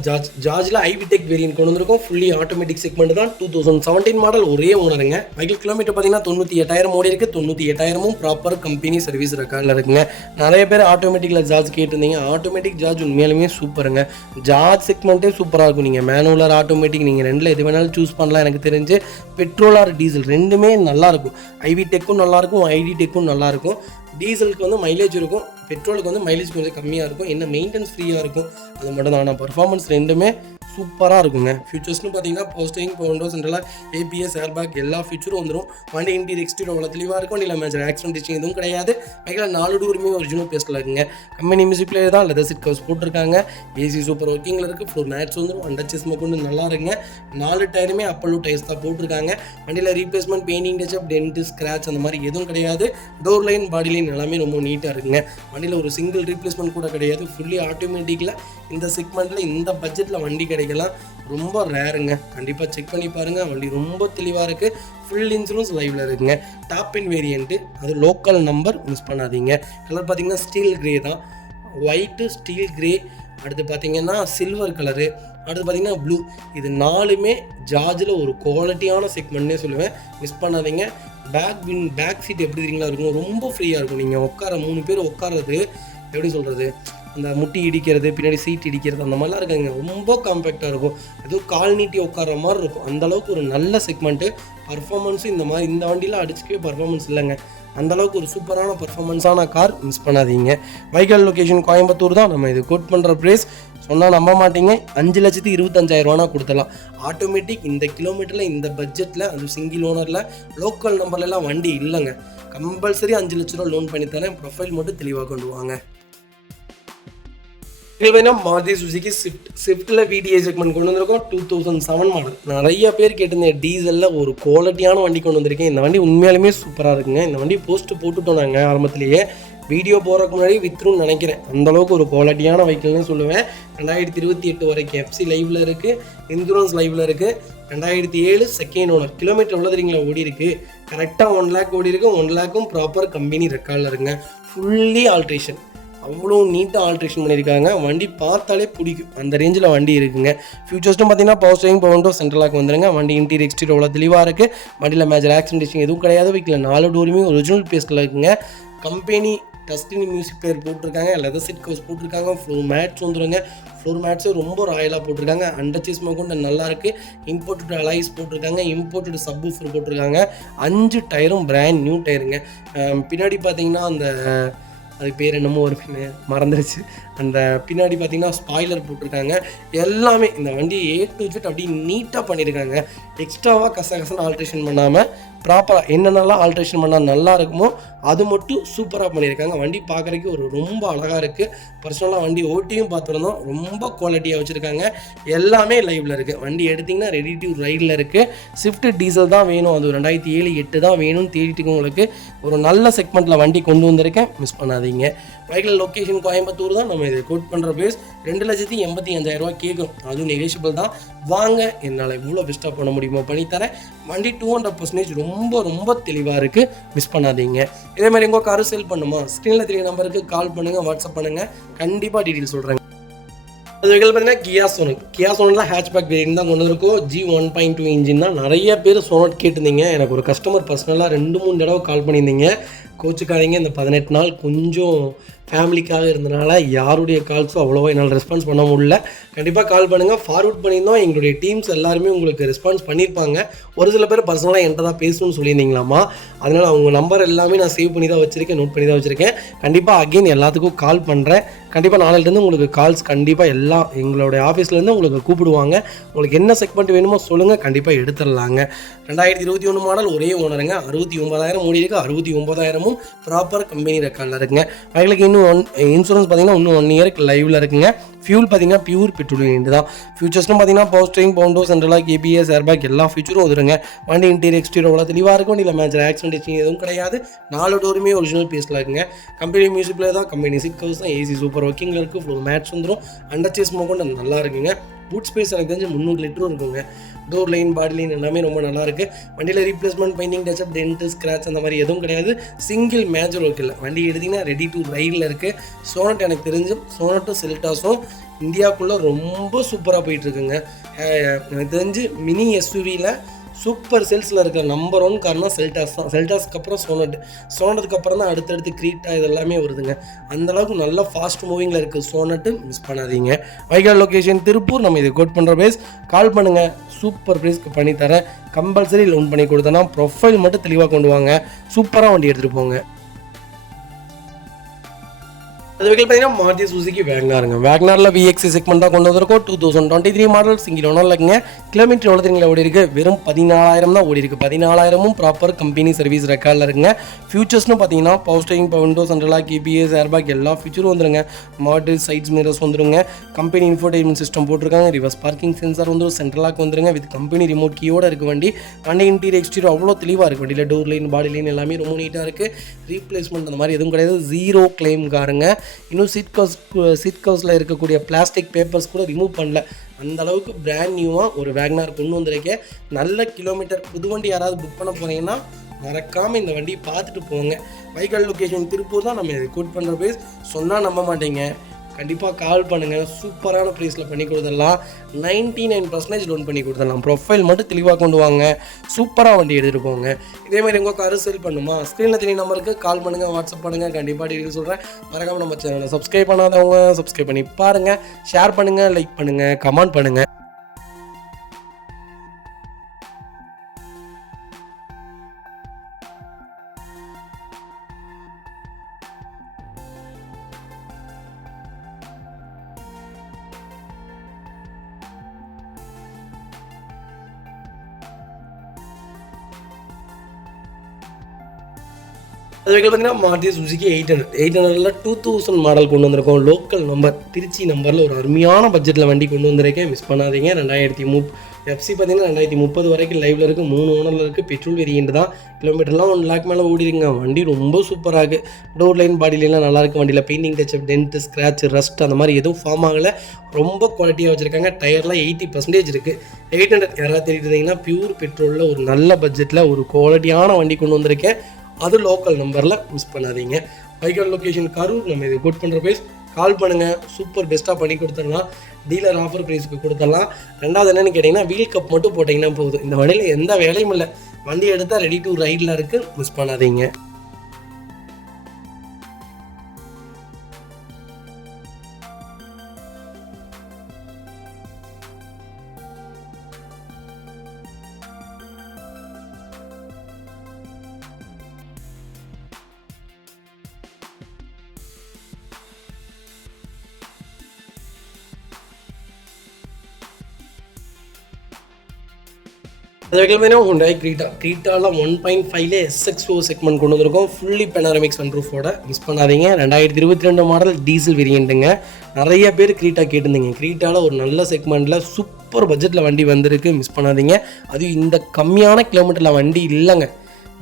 ஜார்ஜில் ஐவிடெக் வேரியன்ட் கொண்டு வந்திருக்கும். ஃபுல்லி ஆட்டோமேட்டிக் செக்மெண்ட் தான். 2017 மாடல், ஒரே ஓனருங்க. வெஹிக்கிள் கிலோமீட்டர் பார்த்தீங்கன்னா 98,000 ஓடி இருக்குது. 98,000ம் ப்ராப்பர் கம்பெனி சர்வீஸ் ரெக்கார்டில் இருக்குங்க. நிறைய பேர் ஆட்டோமேட்டிக்கில் ஜார்ஜ் கேட்டிருந்தீங்க. ஆட்டோமேட்டிக் ஜார்ஜ் உண்மையாலுமே சூப்பருங்க. ஜார்ஜ் செக்மெண்ட்டே சூப்பராக இருக்கும். நீங்கள் மேனுவலர், ஆட்டோமேட்டிக் நீங்கள் ரெண்டில் எது வேணாலும் சூஸ் பண்ணலாம். எனக்கு தெரிஞ்சு பெட்ரோல் ஆர் டீசல் ரெண்டுமே நல்லாயிருக்கும். ஐவிடெக்கும் நல்லாயிருக்கும், ஐடிடெக்கும் நல்லாயிருக்கும். டீசலுக்கு வந்து மைலேஜ் இருக்கும், பெட்ரோலுக்கு வந்து மைலேஜ் கொஞ்சம் கம்மியாக இருக்கும். என்ன மெயின்டெனன்ஸ் ஃப்ரீயாக இருக்கும், அது மட்டும் தான். ஆனால் பர்ஃபார்மன்ஸ் ரெண்டுமே சூப்பராக இருக்குங்க. ஃபியூச்சர்ஸ்னு பார்த்தீங்கன்னா போஸ்டிங், விண்டோ சென்ட்ரலாக, ஏபிஎஸ், ஏர்பேக் எல்லா ஃபியூச்சரும் வந்துடும். வண்டி இன்டீரியர் எக்ஸ்டீரியர் அவ்வளோ தெளிவாக இருக்கும். வண்டியில் மேஜர் ஆக்சிடென்ட் எதுவும் கிடையாது. வெஹிக்கிள் 4 டோருமே ஒரிஜினல் பேஸ்ட்டில் இருக்குங்க. கம்பெனி மியூசிக் பிளேயர் தான். லெதர் சீட் கவர்ஸ் போட்டிருக்காங்க. ஏசி சூப்பர் ஒர்க்கிங்கில் இருக்குது. ஃப்ளோர் மேட்ஸ் வந்துடும். அண்டர்ச்சேஸ் கொண்டு நல்லா இருக்குங்க. 4 டயருமே அப்பல்லூ டயர்ஸ் தான் போட்டிருக்காங்க. வண்டியில் replacement, painting touch up, dent, scratch அந்த மாதிரி எதுவும் கிடையாது. டோர் லைன், பாடி லைன் எல்லாமே ரொம்ப நீட்டாக இருக்குங்க. வண்டியில் ஒரு சிங்கிள் ரீப்ளேஸ்மெண்ட் கூட கிடையாது. ஃபுல்லி ஆட்டோமேட்டிக்கில் இந்த செக்மெண்ட்டில் இந்த பட்ஜெட்டில் வண்டி கிடைக்கலாம் ரொம்ப ரேருங்க. கண்டிப்பாக செக் பண்ணி பாருங்கள். வண்டி ரொம்ப தெளிவாக இருக்குது. ஃபுல் இன்சூரன்ஸ் லைவில் இருக்குங்க. டாப் இன் வேரியண்ட்டு, அது லோக்கல் நம்பர், மிஸ் பண்ணாதீங்க. கலர் பார்த்தீங்கன்னா ஸ்டீல் கிரே தான். ஒயிட்டு, ஸ்டீல் கிரே, அடுத்து பார்த்தீங்கன்னா சில்வர் கலரு, அடுத்து பார்த்தீங்கன்னா ப்ளூ. இது 4மே ஜார்ஜில் ஒரு குவாலிட்டியான செக்மெண்ட்னே சொல்லுவேன், மிஸ் பண்ணாதீங்க. பேக் சீட் எப்படி தெரியுங்களா இருக்கும், ரொம்ப ஃப்ரீயாக இருக்கும். நீங்கள் 3 பேர் உட்கார்றது எப்படி சொல்கிறது, அந்த முட்டி இடிக்கிறது, பின்னாடி சீட் இடிக்கிறது அந்த மாதிரிலாம் இருக்காங்க. ரொம்ப காம்பேக்டாக இருக்கும். எதுவும் கால் நீட்டி உட்கார மாதிரி இருக்கும். அந்தளவுக்கு ஒரு நல்ல செக்மெண்ட்டு. பர்ஃபார்மன்ஸும் இந்த வண்டியில் அடிச்சுக்கவே பர்ஃபார்மன்ஸ் இல்லைங்க. அந்தளவுக்கு ஒரு சூப்பரான பர்ஃபார்மன்ஸான கார், மிஸ் பண்ணாதீங்க. வைகல் லொக்கேஷன் கோயம்புத்தூர் தான். நம்ம இது கோட் பண்ணுற ப்ரைஸ் சொன்னால் நம்ப மாட்டீங்க, 5,25,000 கொடுத்தலாம். ஆட்டோமேட்டிக் இந்த கிலோமீட்டரில், இந்த பட்ஜெட்டில், அது சிங்கிள் ஓனரில், லோக்கல் நம்பர்லாம் வண்டி இல்லைங்க. கம்பல்சரி 5 லட்ச ரூபா லோன் பண்ணி தரேன். ப்ரொஃபைல் மட்டும் தெளிவாக கொண்டு வாங்க. மாருதி சுசுகி ஸ்விஃப்ட்டில் VDI செக்மெண்ட் கொண்டு வந்திருக்கோம். 2007 மாடல். நிறைய பேர் கேட்டிருந்தேன் டீசலில் ஒரு குவாலிட்டியான வண்டி கொண்டு வந்திருக்கேன். இந்த வண்டி உண்மையாலுமே சூப்பராக இருக்குங்க. இந்த வண்டி போஸ்ட்டு போட்டுட்டோம் நாங்கள் ஆரம்பத்திலேயே. வீடியோ போகிறதுக்கு முன்னாடி வித்துருன்னு நினைக்கிறேன். அந்தளவுக்கு ஒரு குவாலிட்டியான வெஹிக்கிள்னு சொல்லுவேன். 2028 வரைக்கும் எஃப்சி லைவில் இருக்குது, இன்சூரன்ஸ் லைவில் இருக்குது. 2007 செகண்ட் ஓனர். கிலோமீட்டர் எவ்வளோ தெரியுங்களா ஓடி இருக்குது? கரெக்டாக 1 lakh ஓடி இருக்குது. 1 lakhம் ப்ராப்பர் கம்பெனி ரெக்கார்டில் இருக்குங்க. ஃபுல்லி ஆல்ட்ரேஷன், அவ்வளோ நீட்டாக ஆல்ட்ரேஷன் பண்ணியிருக்காங்க. வண்டி பார்த்தாலே பிடிக்கும், அந்த ரேஞ்சில் வண்டி இருக்குங்க. ஃபியூச்சர்ஸ்டும் பார்த்தீங்கன்னா பவர் ஸ்டீரிங், விண்டோ சென்ட்ரலாக வந்துருங்க. வண்டி இன்டீரியர் எக்ஸ்டீரியர் அவ்வளோ தெளிவாக இருக்குது. வண்டியில் மேஜர் ஆக்சிடென்ட் எதுவும் கிடையாது. வீட்டில் 4 டோருமே ஒரிஜினல் பேஸ்ட்டில் இருக்குங்க. கம்பெனி டஸ்டினி மியூசிக் பிளேயர் போட்டிருக்காங்க. லெதர் சீட் கவர்ஸ் போட்டிருக்காங்க. ஃப்ளோர் மேட்ஸ் வந்துருங்க. ஃப்ளோர் மேட்ஸே ரொம்ப ராயலாக போட்டிருக்காங்க. அண்டர்ச்சேஸ் கொண்டு நல்லா இருக்குது. இம்போர்ட்டட் அலாய்ஸ் போட்டிருக்காங்க. இம்போர்ட்டட் சப்வூஃபர் போட்டிருக்காங்க. 5 டயரும் பிராண்ட் நியூ டயருங்க. பின்னாடி பார்த்தீங்கன்னா அந்த அது பேர் என்னமோ ஒரு மறந்துடுச்சு. அந்த பின்னாடி பார்த்தீங்கன்னா ஸ்பாய்லர் போட்டிருக்காங்க. எல்லாமே இந்த வண்டி A to Z அப்படி நீட்டாக பண்ணியிருக்காங்க. எக்ஸ்ட்ராவாக கசகசன்னு ஆல்ட்ரேஷன் பண்ணாமல் ப்ராப்பராக என்னென்னலாம் ஆல்ட்ரேஷன் பண்ணால் நல்லா இருக்குமோ அது மட்டும் சூப்பராக பண்ணியிருக்காங்க. வண்டி பார்க்குறதுக்கு ஒரு ரொம்ப அழகாக இருக்குது. பர்சனலாக வண்டி ஓட்டியும் பார்த்துருந்தோம். ரொம்ப குவாலிட்டியாக வச்சுருக்காங்க. எல்லாமே லைவில் இருக்குது. வண்டி எடுத்திங்கன்னா ரெடி டு ரைடில் இருக்குது. ஸ்விஃப்ட் டீசல் தான் வேணும், அது 2007-8 தான் வேணும்னு தேடிட்டு உங்களுக்கு ஒரு நல்ல செக்மெண்ட்டில் வண்டி கொண்டு வந்திருக்கேன், மிஸ் பண்ணாதீங்க. பண்ணாதீங்க. வெஹிக்கிள் லொக்கேஷன் கோயம்புத்தூர் தான். நம்ம இதை கோட் பண்ணுற ப்ரைஸ் 2,85,000 கேட்கும். அதுவும் நெகோஷியபிள் தான். வாங்க, என்னால் இவ்வளோ பெஸ்ட்டாக பண்ண முடியுமோ பண்ணித்தரேன். வண்டி 200% ரொம்ப ரொம்ப தெளிவாக இருக்குது, மிஸ் பண்ணாதீங்க. இதே மாதிரி உங்கள் காரு சேல் பண்ணுமா, ஸ்க்ரீனில் தெரிய நம்பருக்கு கால் பண்ணுங்கள், வாட்ஸ்அப் பண்ணுங்கள், கண்டிப்பாக டீட்டெயில் சொல்கிறேன். அது வெஹிக்கிள் பார்த்தீங்கன்னா கியா சோனட்டில் ஹேட்ச்பேக் வேரியன்ட் தான் கொண்டு வந்திருக்கோம். G1.2 இன்ஜின் தான். நிறைய பேர் சோனட் கேட்டிருந்தீங்க. எனக்கு ஒரு கஸ்டமர் பர்சனலாக 2-3 தடவை கால் பண்ணியிருந்தீங்க. கோச்சுக்காதீங்க, இந்த 18 நாள் கொஞ்சம் ஃபேமிலிக்காக இருந்தனால யாருடைய கால்ஸும் அவ்வளோவா என்னால் ரெஸ்பான்ஸ் பண்ண முடியல. கண்டிப்பாக கால் பண்ணுங்கள். ஃபார்வர்ட் பண்ணியிருந்தோம். எங்களுடைய டீம்ஸ் எல்லாருமே உங்களுக்கு ரெஸ்பான்ஸ் பண்ணியிருப்பாங்க. ஒரு சில பேர் பர்சனலாக என்கிட்ட தான் பேசணும்னு சொல்லியிருந்தீங்களாமா. அதனால் அவங்க நம்பர் எல்லாமே நான் சேவ் பண்ணி தான் வச்சுருக்கேன், நோட் பண்ணி தான் வச்சுருக்கேன். கண்டிப்பாக அகெயின் எல்லாத்துக்கும் கால் பண்ணுறேன். கண்டிப்பாக நாளையிலேருந்து உங்களுக்கு கால்ஸ் கண்டிப்பாக எல்லாம் எங்களுடைய ஆஃபீஸ்லேருந்து உங்களுக்கு கூப்பிடுவாங்க. உங்களுக்கு என்ன செக்மெண்ட் வேணுமோ சொல்லுங்கள், கண்டிப்பாக எடுத்துடலாங்க. 2021 மாடல், ஒரே ஓனருங்க. 69,000 ஓடி இருக்குது. 69,000 ப்ராப்பர் கம்பெனி ரெக்கார்டில் இருக்குங்க. அவங்களுக்கு இன்னும் இன்சூரன்ஸ் பார்த்தீங்கன்னா இன்னும் 1 இயருக்கு லைவில் இருக்குங்க. ஃபியூல் பார்த்தீங்கன்னா பியூர் பெட்ரோல் தான். ஃபியூச்சர்ஸ்னு பார்த்தீங்கன்னா power steering, power window, central lock, KPS, airbag எல்லா ஃபியூச்சரும் வந்துருங்க. வண்டி இன்டீரியர் எக்ஸ்டீரியர் அவ்வளோ தெளிவாக இருக்கும். வண்டியில் மேஜர் ஆக்சிடென்ட் எதுவும் கிடையாது. 4 டோருமே ஒரிஜினல் பீஸில் இருக்குங்க. கம்பெனி மியூசிக் பிளேயர் தான். கம்பெனி சிட் கவர்ஸ் தான். ஏசி சூப்பர் ஒர்க்கிங்கில் இருக்குது. ஃப்ளோர் மேட்ச் வந்துடும். அண்டர் சேஸ் மோக்கொண்டு நல்லா இருக்குங்க. பூட் ஸ்பேஸ் எனக்கு தெரிஞ்சு 300 லிட்டரும் இருக்குங்க. டோர் லைன், பாடி லைன் எல்லாமே ரொம்ப நல்லாயிருக்கு. வண்டியில் replacement, painting, touch-up, tent, scratch அந்த மாதிரி எதுவும் கிடையாது. சிங்கிள் மேஜர் ஒர்க் இல்லை. வண்டி எடுத்திங்கன்னா ரெடி டு ரைடில் இருக்குது. சோனட் எனக்கு தெரிஞ்சு சோனட்டும் செல்டாஸும் இந்தியாவுக்குள்ளே ரொம்ப சூப்பராக போயிட்டுருக்குங்க. எனக்கு தெரிஞ்சு மினி எஸ்யூவியில் சூப்பர் சேல்ஸில் இருக்கிற நம்பர் 1 காரணம் செல்டாஸ் தான். செல்டாஸ்க்கு அப்புறம் சோனட்டுக்கு அப்புறம் தான் அடுத்தடுத்து க்ரீட்டா இது எல்லாமே வருதுங்க. அந்தளவுக்கு நல்லா ஃபாஸ்ட் மூவிங்கில் இருக்குது சோனட்டு, மிஸ் பண்ணாதீங்க. Vehicle location Tiruppur. நம்ம இதை கோட் பண்ணுற ப்ரைஸ் கால் பண்ணுங்கள், சூப்பர் ப்ரைஸ்க்கு பண்ணித்தரேன். கம்பல்சரி லோன் பண்ணி கொடுத்தேன்னா ப்ரொஃபைல் மட்டும் தெளிவாக கொண்டு வாங்க, சூப்பராக வண்டி எடுத்துகிட்டு போங்க. அது வெஹிக்கிள் பார்த்தீங்கன்னா மாருதி சுசுகி வேக்னாருங்க. வேக்னாரில் VXC செக்மெண்ட் தான் கொண்டு வந்திருக்கோம். 2023 மாடல், சிங்கிள் ஓனரில் இருக்குங்க. கிலோமீட்டர் எவ்வளோ தெரியுங்களா ஓடி இருக்குது? வெறும் 14,000 தான் ஓடி இருக்குது. 14,000 ப்ராப்பர் கம்பெனி சர்வீஸ் ரெக்கார்டில் இருக்குங்க. ஃபியூச்சர்ஸ்னு பார்த்தீங்கன்னா power steering, window, central lock, KPS, airbag எல்லா ஃபியூச்சரும் வந்துருங்க. மாடல் சைட்ஸ் மிரர்ஸ் வந்துருங்க. கம்பெனி இன்ஃபோடெயின்மெண்ட் சிஸ்டம் போட்டிருக்காங்க. ரிவர்ஸ் பார்க்கிங் சென்சார் வந்துடும். சென்ட்ரலாக வந்துருங்க. வித் கம்பெனி ரிமோட் கீயோட இருக்குது வண்டி. வண்டி இன்டீரியர் எக்ஸ்டீரியர் அவ்வளோ தெளிவாக இருக்குது. வண்டியில் டோர் லைன், பாடி லைன் எல்லாமே ரொம்ப நீட்டாக இருக்குது. ரீப்ளேஸ்மெண்ட் அந்த மாதிரி எதுவும் கிடையாது. 0 கிளைம் காருங்க. இன்னும் சீட் கவர்ஸில் இருக்கக்கூடிய பிளாஸ்டிக் பேப்பர்ஸ் கூட ரிமூவ் பண்ணல. அந்த அளவுக்கு பிராண்ட் நியூவாக ஒரு வேக்னார் கொண்டு வந்திருக்கேன். நல்ல கிலோமீட்டர். புது வண்டி யாராவது புக் பண்ண போகிறீங்கன்னா மறக்காமல் இந்த வண்டியை பார்த்துட்டு போங்க. வெஹிக்கிள் லொக்கேஷன் திருப்பூர் தான். நம்ம இதை கோட் பண்ணுற ப்ரைஸ் சொன்னால் நம்ப மாட்டீங்க. கண்டிப்பாக கால் பண்ணுங்கள். சூப்பரான ப்ரைஸில் பண்ணி கொடுத்துடலாம். 99% லோன் பண்ணி கொடுத்துடலாம். ப்ரொஃபைல் மட்டும் தெளிவாக கொண்டு வாங்க, சூப்பராக வண்டி எடுத்துகிட்டு போங்க. இதே மாதிரி உங்கள் காரு சேல் பண்ணுமா, ஸ்க்ரீனில் தெரிய நம்பருக்கு கால் பண்ணுங்கள், வாட்ஸ்அப் பண்ணுங்கள். கண்டிப்பாக டீட்டெயில் சொல்கிறேன். மறக்காமல் நம்ம சேனலை சப்ஸ்கிரைப் பண்ணாதவங்க சப்ஸ்கிரைப் பண்ணி பாருங்கள். ஷேர் பண்ணுங்கள், லைக் பண்ணுங்கள், கமெண்ட் பண்ணுங்கள். அது வெஹிக்கிள் பார்த்தீங்கன்னா மாருதி சுசுகி 800 2000 மாடல் கொண்டு வந்திருக்கோம். லோக்கல் நம்பர், திருச்சி நம்பரில் ஒரு அருமையான பட்ஜெட்டில் வண்டி கொண்டு வந்திருக்கேன், மிஸ் பண்ணாதீங்க. 2030 எஃப்சி பார்த்தீங்கன்னா 2030 வரைக்கும் லைவில் இருக்குது. 3 ஓனரில் இருக்குது. பெட்ரோல் வேரியன்ட் தான். கிலோமீட்டர்லாம் 1 லேக் மேலே ஓடிடுங்க. வண்டி ரொம்ப சூப்பராக இருக்குது. டோர் லைன், பாடி லைன்லாம் நல்லாயிருக்கு. வண்டியில் painting, touch-up, tent, scratch, rust அந்த மாதிரி எதுவும் ஃபார்ம் ஆகலை. ரொம்ப குவாலிட்டியாக வச்சுருக்காங்க. டயர்லாம் 80% இருக்குது. 800 யாராவது தேடிட்டு இருந்தீங்கன்னா பியூர் பெட்ரோலில் ஒரு நல்ல பட்ஜெட்டில் ஒரு குவாலிட்டியான வண்டி கொண்டு வந்திருக்கேன். அது லோக்கல் நம்பரில், மிஸ் பண்ணாதீங்க. Vehicle location Karur. நம்ம இதை கோட் பண்ணுற ப்ரைஸ் கால் பண்ணுங்கள், சூப்பர் பெஸ்ட்டாக பண்ணி கொடுத்துடலாம். டீலர் ஆஃபர் ப்ரைஸுக்கு கொடுத்துடலாம். ரெண்டாவது என்னென்னு கேட்டிங்கன்னா வீல் கப் மட்டும் போட்டிங்கன்னா போதும். இந்த வண்டியில் எந்த வேலையும் இல்லை. வண்டி எடுத்தால் ரெடி டு ரைடில் இருக்குது, மிஸ் பண்ணாதீங்க. அது வைக்கலாமே ஹுண்டாய் க்ரீட்டாலாம் 1.5 SXO செக்மெண்ட் கொண்டு வந்திருக்கோம். ஃபுல்லி பெனாரமிக் சன்ரூஃபோட, மிஸ் பண்ணாதீங்க. 2022 மாடல் டீசல் வேரியண்ட்டுங்க. நிறைய பேர் க்ரீட்டா கேட்டிருந்தீங்க. க்ரீட்டாவில் ஒரு நல்ல செக்மெண்ட்டில் சூப்பர் பட்ஜெட்டில் வண்டி வந்திருக்கு, மிஸ் பண்ணாதீங்க. அதுவும் இந்த கம்மியான கிலோமீட்டரில் வண்டி இல்லைங்க.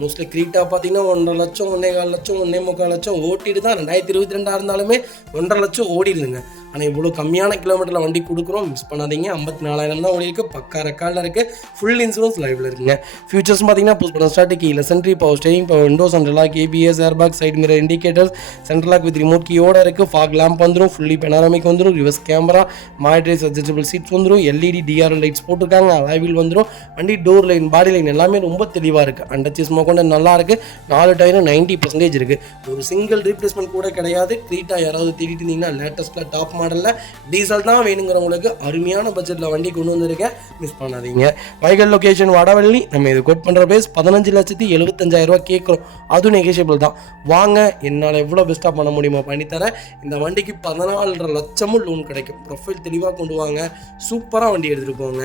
மோஸ்ட்லி க்ரீட்டா பார்த்தீங்கன்னா 1.5 லட்சம் 1.25 லட்சம் 1.25 லட்சம் ஓட்டிட்டு தான் 2022 இருந்தாலுமே 1.5 லட்சம் ஓடிடுதுங்க. ஆனால் இவ்வளோ கம்மியான கிலோமீட்டரில் வண்டி கொடுக்குறோம், மிஸ் பண்ணாதீங்க. 54,000 தான் ஓடி இருக்குது, பக்கா ரெக்கார்டில் இருக்குது, ஃபுல் இன்சூரன்ஸ் லைவில் இருக்குங்க. ஃபியூச்சர்ஸ் பார்த்தீங்கன்னா push button start keyless entry power steering, power window, central lock, ABS, airbag, side mirror indicators, central lock with remote கீயோட இருக்குது. ஃபாக் லேம்ப் வந்துடும், ஃபுல்லி பெனாரமிக் வந்துடும், reverse camera, monitorise adjustable seats வந்துடும், LED DRL lights போட்டிருக்காங்க, alloy wheel வந்துடும். வண்டி door line பாடி line எல்லாமே ரொம்ப தெளிவாக இருக்குது. அண்டர்ச்சேஸ் கொண்டு நல்லா இருக்குது. 4 டயரும் 90% இருக்குது. ஒரு சிங்கிள் ரீப்ளேஸ்மெண்ட் கூட கிடையாது. க்ரீட்டா யாராவது தேடிட்டு இருந்தீங்கன்னா லேட்டஸ்ட்டில் டாப் மாடலில் டீசல் தான் வேணுங்கிறவங்களுக்கு அருமையான பட்ஜெட்டில் வண்டி கொண்டு வந்திருக்கேன், மிஸ் பண்ணாதீங்க. வைகல் லொகேஷன் வடவள்ளி. நம்ம இது கோட் பண்ணுற பேஸ் 15,75,000 கேட்குறோம், அதுவும் நெகோஷியபிள் தான். வாங்க, என்னால் எவ்வளோ பெஸ்ட்டாக பண்ண முடியுமோ பண்ணித்தரேன். இந்த வண்டிக்கு 14.5 லட்சமும் லோன் கிடைக்கும். ப்ரொஃபைல் தெளிவாக கொண்டு வாங்க, சூப்பராக வண்டி எடுத்துகிட்டு போங்க.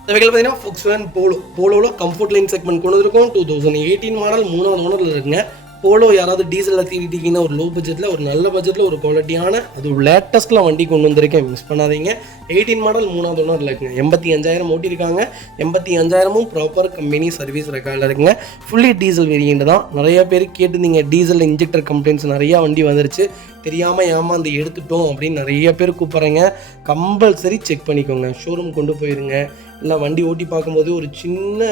இந்த வெஹிக்கிள் பார்த்தீங்கன்னா Volkswagen போலோவில் கம்ஃபர்ட் லைன் செக்மெண்ட் கொண்டு வந்திருக்கோம். 2018 மாடல், 3வது ஓனரில் இருக்குங்க. போலோ யாராவது டீசலில் தேடிட்டீங்கன்னா ஒரு லோ பட்ஜெட்டில், ஒரு நல்ல பட்ஜெட்டில், ஒரு குவாலிட்டியான, அது லேட்டஸ்ட்டில் வண்டி கொண்டு வந்திருக்கேன், மிஸ் பண்ணாதீங்க. 18 மாடல், 3வது ஓனரில் இருக்குங்க. 85,000 ஓட்டியிருக்காங்க. 85,000ம் ப்ராப்பர் கம்பெனி சர்வீஸ் ரெக்கார்டில் இருக்குங்க. ஃபுல்லி டீசல் வேரியண்ட் தான். நிறைய பேர் கேட்டுருந்தீங்க, டீசல் இன்ஜெக்டர் கம்ப்ளைண்ட்ஸ் நிறையா வண்டி வந்துருச்சு, தெரியாமல் ஏமாந்து எடுத்துட்டோம் அப்படின்னு நிறைய பேர் கூப்பிட்றேங்க. கம்பல்சரி செக் பண்ணிக்கோங்க, ஷோரூம் கொண்டு போயிருங்க. இல்லை வண்டி ஓட்டி பார்க்கும்போது ஒரு சின்ன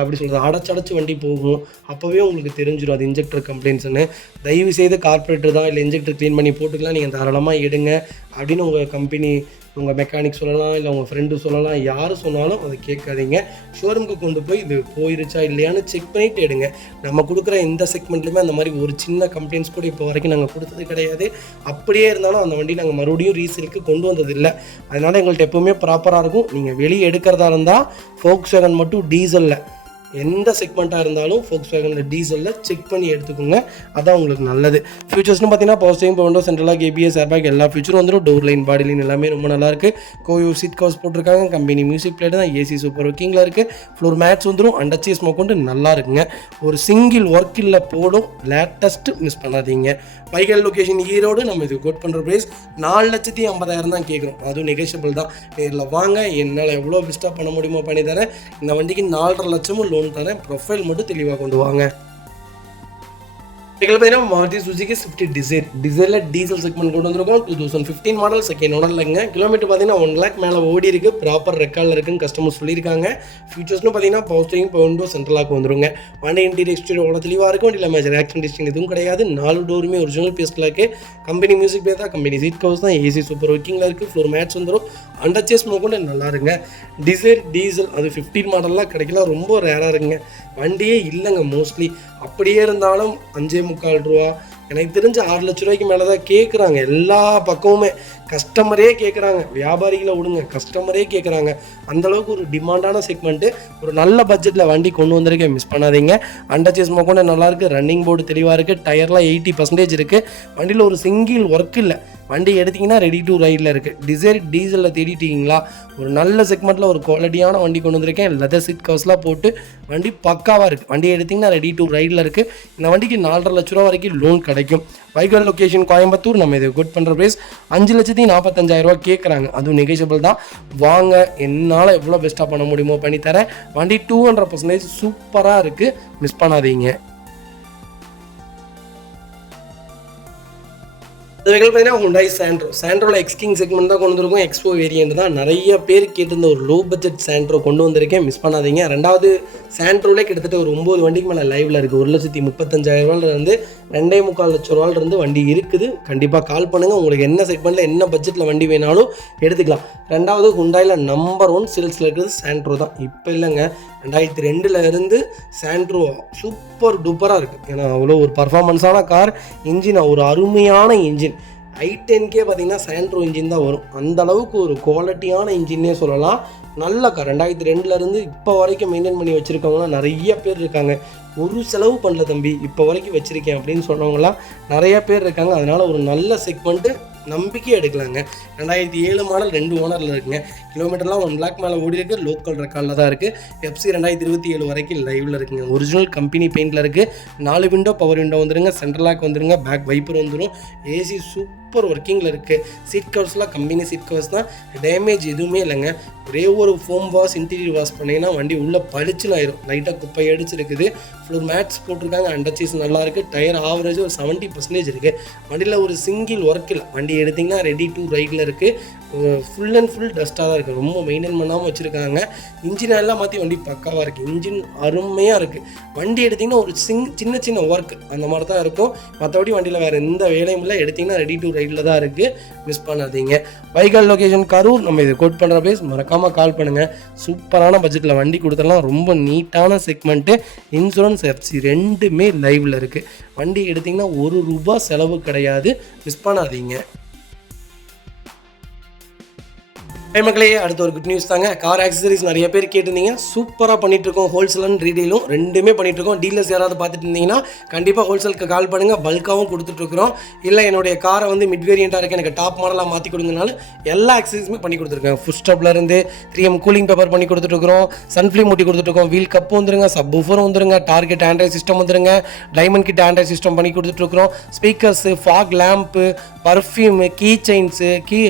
அப்படி சொல்கிறது அடைச்சடைச்சி வண்டி போகும், அப்போவே உங்களுக்கு தெரிஞ்சிடும் அது இன்ஜெக்டர் கம்ப்ளைண்ட்ஸ்னு. தயவு செய்து கார்பரேட்டர் தான், இல்லை இன்ஜெக்டர் க்ளீன் பண்ணி போட்டுக்கலாம், நீங்கள் தாராளமாக எடுங்க அப்படின்னு உங்கள் கம்பெனி, உங்கள் மெக்கானிக் சொல்லலாம், இல்லை உங்கள் ஃப்ரெண்டு சொல்லலாம், யார் சொன்னாலும் அதை கேட்காதீங்க. ஷோரூமுக்கு கொண்டு போய் இது போயிருச்சா இல்லையான்னு செக் பண்ணிவிட்டு எடுங்க. நம்ம கொடுக்குற எந்த செக்மெண்ட்லையுமே அந்த மாதிரி ஒரு சின்ன கம்ப்ளைண்ட்ஸ் கூட இப்போ வரைக்கும் நாங்கள் கொடுத்தது கிடையாது. அப்படியே இருந்தாலும் அந்த வண்டி நாங்கள் மறுபடியும் ரீசேலுக்கு கொண்டு வந்ததில்லை. அதனால் எங்கள்கிட்ட எப்போவுமே ப்ராப்பராக இருக்கும். நீங்கள் வெளியே எடுக்கிறதா இருந்தால் Volkswagen மட்டும் டீசலில், எந்த செக்மெண்ட்டாக இருந்தாலும் Volkswagen டீசலில் செக் பண்ணி எடுத்துக்கோங்க, அதான் உங்களுக்கு நல்லது. ஃபியூச்சர்ஸ்னு பார்த்தீங்கன்னா power steering, power window, central lock, ABS, airbag எல்லா ஃபியூச்சரும் வந்துடும். டோர் லைன், பாடி லைன் எல்லாமே ரொம்ப நல்லாயிருக்கு. கோயோ சீட் கவர்ஸ் போட்டிருக்காங்க, கம்பெனி மியூசிக் பிளேட் தான், ஏசி சூப்பர் ஒர்க்கிங்கில் இருக்குது. ஃப்ளோர் மேட்ஸ் வந்துடும், அண்டர்ச்சேஸ் கொண்டு நல்லா இருக்குங்க. ஒரு சிங்கிள் ஒர்க் இல்லை போடும், லேட்டஸ்ட்டு, மிஸ் பண்ணாதீங்க. வைகல் லொகேஷன் ஈரோடு. நம்ம இது கோட் பண்ணுற ப்ரைஸ் 4,50,000 தான் கேட்குறோம், அதுவும் நெகோஷியபிள் தான். நேரில் வாங்க, என்னால் எவ்வளோ பெஸ்ட்டாக பண்ண முடியுமோ பண்ணி தரேன். இந்த வண்டிக்கு 4.5 லட்சமும் லோன் தரேன். ப்ரொஃபைல் மட்டும் தெளிவாக கொண்டு வாங்க. வெஹிக்கிள் பார்த்தீங்கன்னா மாருதி சுசுகி ஸ்விஃப்ட் டிசைரில் டீசல் செக்மெண்ட் கொண்டு வந்திருக்கோம். 2015 மாடல், செகண்ட் ஓனர்லங்க. கிலோமீட்டர் பார்த்தீங்கன்னா 1 லேக் மேலே ஓடி இருக்குது, ப்ராப்பர் ரெக்கார்டில் இருக்குன்னு கஸ்டமர் சொல்லியிருக்காங்க. ஃபியூச்சர்ஸ்னு பார்த்தீங்கன்னா power steering, power window, central lock வந்துருங்க. வண்டி இன்டீரியர் எக்ஸ்டீரியர் அவ்வளோ தெளிவாக இருக்கும். வண்டியில் மேஜர் ஆக்சிடென்ட் ஹிஸ்டரி எதுவும் கிடையாது. 4 டோருமே ஒரிஜினல் பேஸ்டில் இருக்குது. கம்பெனி மியூசிக் பிளேயர் தான், கம்பெனி சீட் கவர்ஸ் தான், ஏசி சூப்பர் ஒர்க்கிங்கில் இருக்குது. ஃப்ளோர் மேட்ஸ் வந்துடும், அண்டர்ச்சேஸ் கொண்டு நல்லா இருங்க. டீசல் அது 15 மாடல்லாம் கிடைக்கல, ரொம்ப ரேராக இருக்குங்க. வண்டியே இல்லைங்க மோஸ்ட்லி. அப்படியே இருந்தாலும் 5.25 ரூபா, எனக்கு தெரிஞ்ச 6 லட்ச ரூபாய்க்கு மேலே தான் கேட்குறாங்க. எல்லா பக்கமுமே கஸ்டமரே கேட்குறாங்க, வியாபாரிகளை விடுங்க, கஸ்டமரே கேட்குறாங்க. அந்தளவுக்கு ஒரு டிமாண்டான செக்மெண்ட்டு, ஒரு நல்ல பட்ஜெட்டில் வண்டி கொண்டு வந்திருக்கேன், மிஸ் பண்ணாதீங்க. அண்டர்ச்சேஸ் கொண்டு நல்லாயிருக்கு, ரன்னிங் போர்டு தெளிவாக இருக்குது, டயர்லாம் 80% இருக்குது. வண்டியில் ஒரு சிங்கிள் ஒர்க் இல்லை. வண்டி எடுத்திங்கன்னா ரெடி டு ரைடில் இருக்குது. டீசலில் தேடிட்டீங்களா, ஒரு நல்ல செக்மெண்ட்டில் ஒரு குவாலிட்டியான வண்டி கொண்டு வந்திருக்கேன். லெதர் சீட் கவர்ஸ்லாம் போட்டு வண்டி பக்காவாக இருக்குது. வண்டி எடுத்திங்கன்னா ரெடி டு ரைடில் இருக்குது. இந்த வண்டிக்கு 4.5 லட்ச ரூபா வரைக்கும் லோன் கிடைக்கும். வைகல் லொகேஷன் கோயம்புத்தூர். நம்ம இதை கோட் பண்ணுற ப்ரைஸ் 5,45,000 கேட்குறாங்க, அதுவும் நெகோஷியபிள் தான். வாங்க, என்னால் எவ்வளோ பெஸ்ட்டாக பண்ண முடியுமோ பண்ணித்தரேன். வண்டி 200% சூப்பராக இருக்குது, மிஸ் பண்ணாதீங்க. இந்த வெஹிக்கிள் பார்த்தீங்கன்னா Hyundai சாண்ட்ரோவில் எக்ஸ்கிங் செக்மெண்ட் தான் கொண்டு வந்திருக்கோம். எக்ஸ்போ வேரியண்ட் தான். நிறைய பேர் கேட்டிருந்த ஒரு லோ பட்ஜெட் சாண்ட்ரோ கொண்டு வந்திருக்கேன், மிஸ் பண்ணாதீங்க. ரெண்டாவது சாண்ட்ரோவிலே கிட்டத்தட்ட ஒரு 9 வண்டிக்கு மேலே லைவில் இருக்குது. 1,35,000 2.25 லட்ச ரூபாயிலிருந்து வண்டி இருக்குது. கண்டிப்பாக கால் பண்ணுங்கள், உங்களுக்கு என்ன செக்மெண்ட்டில் என்ன பட்ஜெட்டில் வண்டி வேணாலும் எடுத்துக்கலாம். ரெண்டாவது Hyundaiயில் நம்பர் 1 சேல்ஸில் இருக்கிறது சாண்ட்ரோ தான். இப்போ இல்லைங்க, 2002 சாண்ட்ரோ சூப்பர் டூப்பராக இருக்குது. ஏன்னா அவ்வளோ ஒரு பர்ஃபார்மன்ஸான கார், இன்ஜின் ஒரு அருமையான இன்ஜின். i10K பார்த்தீங்கன்னா சாண்ட்ரோ இன்ஜின் தான் வரும். அந்த அளவுக்கு ஒரு குவாலிட்டியான இன்ஜின்னே சொல்லலாம். நல்ல கார். 2002 இப்போ வரைக்கும் மெயின்டைன் பண்ணி வச்சுருக்கவங்களாம் நிறைய பேர் இருக்காங்க. ஒரு செலவு பண்ணல தம்பி, இப்போ வரைக்கும் வச்சுருக்கேன் அப்படின்னு சொன்னவங்களாம் நிறைய பேர் இருக்காங்க. அதனால் ஒரு நல்ல செக்மெண்ட்டு நம்பிக்கையாக எடுக்கலாங்க. 2007 மாடல் 2 ஓனரில் இருக்குங்க. கிலோமீட்டர்லாம் 1 லேக் மேலே ஓடி இருக்குது. லோக்கல் ரெக்கார்டில் தான் இருக்குது. FC 2027 வரைக்கும் லைவில் இருக்குங்க. ஒரிஜினல் கம்பெனி பெயிண்டில் இருக்குது. 4 விண்டோ பவர் விண்டோ வந்துருங்க. சென்ட்ரல் லாக் வந்துருங்க. பேக் வைப்பர் வந்துடும். ஏசி சூப்பர் ஒர்க்கிங்கில் இருக்குது. சீட் கவர்ஸ்லாம் கம்பெனி சீட் கவர்ஸ் தான். டேமேஜ் எதுவுமே இல்லைங்க. ஒரே ஒரு ஃபோம் வாஷ் இன்டீரியர் வாஷ் பண்ணிங்கன்னா வண்டி உள்ளே பளிச்சுன்னு ஆயிரும். லைட்டாக குப்பை அடிச்சிருக்குது. ஃப்ளோர் மேட்ஸ் போட்டிருக்காங்க. அண்டர் சீஸ் நல்லாயிருக்கு. டயர் ஆவரேஜ் ஒரு 70% இருக்குது. வண்டியில் ஒரு சிங்கிள் ஒர்க் இல்லை. வண்டி எடுத்திங்கன்னா ரெடி டு ரைடில் இருக்குது. ஃபுல் அண்ட் ஃபுல் டஸ்ட்டாக தான் இருக்குது. ரொம்ப மெயின்டைன் பண்ணாமல் வச்சுருக்காங்க. இன்ஜின் எல்லாம் மாற்றி வண்டி பக்காவாக இருக்குது. இன்ஜின் அருமையாக இருக்குது. வண்டி எடுத்திங்கன்னா ஒரு சின்ன சின்ன ஒர்க் அந்த மாதிரி தான் இருக்கும். மற்றபடி வண்டியில் வேறு எந்த வேலையும் இல்லை. எடுத்திங்கன்னா ரெடி டு ரைடில் தான் இருக்குது. மிஸ் பண்ணாதீங்க. வைகால் லொக்கேஷன் கரூர். நம்ம இது கோட் பண்ணுற பிளேஸ். மறக்காமல் கால் பண்ணுங்கள். சூப்பரான பட்ஜெட்டில் வண்டி கொடுத்துடலாம். ரொம்ப நீட்டான செக்மெண்ட்டு. இன்சூரன்ஸ் FC ரெண்டுமே லைவில் இருக்குது. வண்டி எடுத்திங்கன்னா ₹1 செலவு கிடையாது. மிஸ் பண்ணாதீங்க. மக்களே, அடுத்த ஒரு குட் நியூஸ் தாங்க. கார் ஆக்சசரிஸ் நிறைய பேர் கேட்டிருந்தீங்க. சூப்பராக பண்ணிகிட்ருக்கோம். ஹோல்சேல் அண்ட் ரீடெயிலும் ரெண்டுமே பண்ணிகிட்ருக்கோம். டீலர்ஸ் யாராவது பார்த்துட்டு இருந்தீங்கன்னா கண்டிப்பாக ஹோல்சேலுக்கு கால் பண்ணுங்கள். பல்காகவும் கொடுத்துட்ருக்குறோம். இல்லை என்னுடைய காரை வந்து மிட் வேரியண்ட்டாக இருக்குது, எனக்கு டாப் மாடலாக மாற்றி கொடுங்கனாலும் எல்லா ஆக்சசரிஸுமே பண்ணி கொடுத்துருக்கேன். ஃபுட் ஸ்டப்லேருந்து 3M கூலிங் பேப்பர் பண்ணி கொடுத்துட்ருக்குறோம். சன்ஃப்ளேம் மூட்டி கொடுத்துட்ருக்கோம். வீல் கப்பு வந்துருங்க. சப் ஊஃபரும் வந்துருங்க. டார்கெட் ஆண்ட்ராய்ட் சிஸ்டம் வந்துருங்க. டைமண்ட் கிட் ஆண்ட்ராய்ட் சிஸ்டம் பண்ணி கொடுத்துட்ருக்குறோம். Speakers, fog lamp, perfume, key chains, key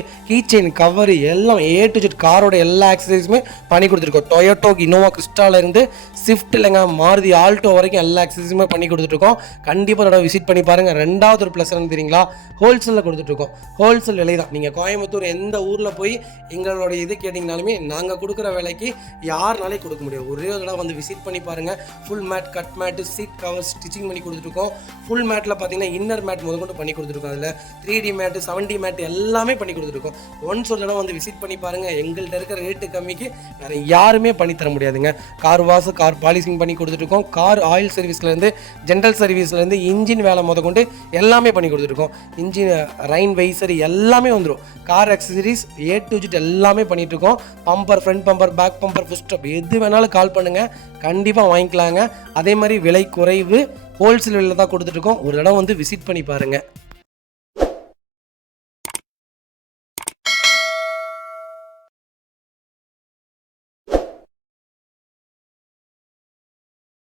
chain cover எல்லாம் A to Z காரோட எல்லா ஆக்சசரிஸுமே பண்ணி கொடுத்துருக்கோம். டொயோட்டோ இனோவா கிறிஸ்டாலேருந்து ஸ்விஃப்ட் இல்லைங்க மாருதி ஆல்டோ வரைக்கும் எல்லா ஆக்சசரிஸுமே பண்ணி கொடுத்துட்ருக்கோம். கண்டிப்பாக அதோட விசிட் பண்ணி பாருங்கள். ரெண்டாவது ஒரு ப்ளஸ் என்ன தெரியுங்களா, ஹோல்சேலில் கொடுத்துட்ருக்கோம். ஹோல்சேல் விலை தான். நீங்கள் கோயம்புத்தூர் எந்த ஊரில் போய் எங்களோட இது கேட்டிங்கனாலுமே நாங்கள் கொடுக்குற விலைக்கு யாருனாலே கொடுக்க முடியாது. ஒரே தடவை வந்து விசிட் பண்ணி பாருங்கள். Full mat, cut mat, seat cover stitching பண்ணி கொடுத்துருக்கோம். ஃபுல் மேட்டில் பார்த்தீங்கன்னா இன்னர் மேட் முதற்கொண்டு பண்ணி கொடுத்துருக்கோம். அதில் 3D மேட்டு, 7D மேட்டு எல்லாமே பண்ணி கொடுத்துருக்கோம். ஒன்ஸ் ஒரு தடவை வந்து விசிட் பண்ணி பாருங்கள். எங்கள்கிட்ட இருக்கிற ரேட்டு கம்மிக்கு வேறு யாருமே பண்ணி தர முடியாதுங்க. கார் வாஷ், கார் பாலிசிங் பண்ணி கொடுத்துருக்கோம். கார் ஆயில் சர்வீஸ்லேருந்து, ஜென்ரல் சர்வீஸ்லேருந்து, இன்ஜின் வேலை முதற்கொண்டு எல்லாமே பண்ணி கொடுத்துருக்கோம். இன்ஜின் ரைன் வைசர் எல்லாமே வந்துடும். Car accessories A to Z எல்லாமே பண்ணிகிட்ருக்கோம். Bumper, front bumper, back bumper, foot step எது வேணாலும் கால் பண்ணுங்கள். கண்டிப்பாக வாங்கிக்கலாங்க. அதே மாதிரி விலை குறைவு. ஹோல்சேல் விலையில் தான் கொடுத்துட்ருக்கோம். ஒரு இடம் வந்து விசிட் பண்ணி பாருங்கள்.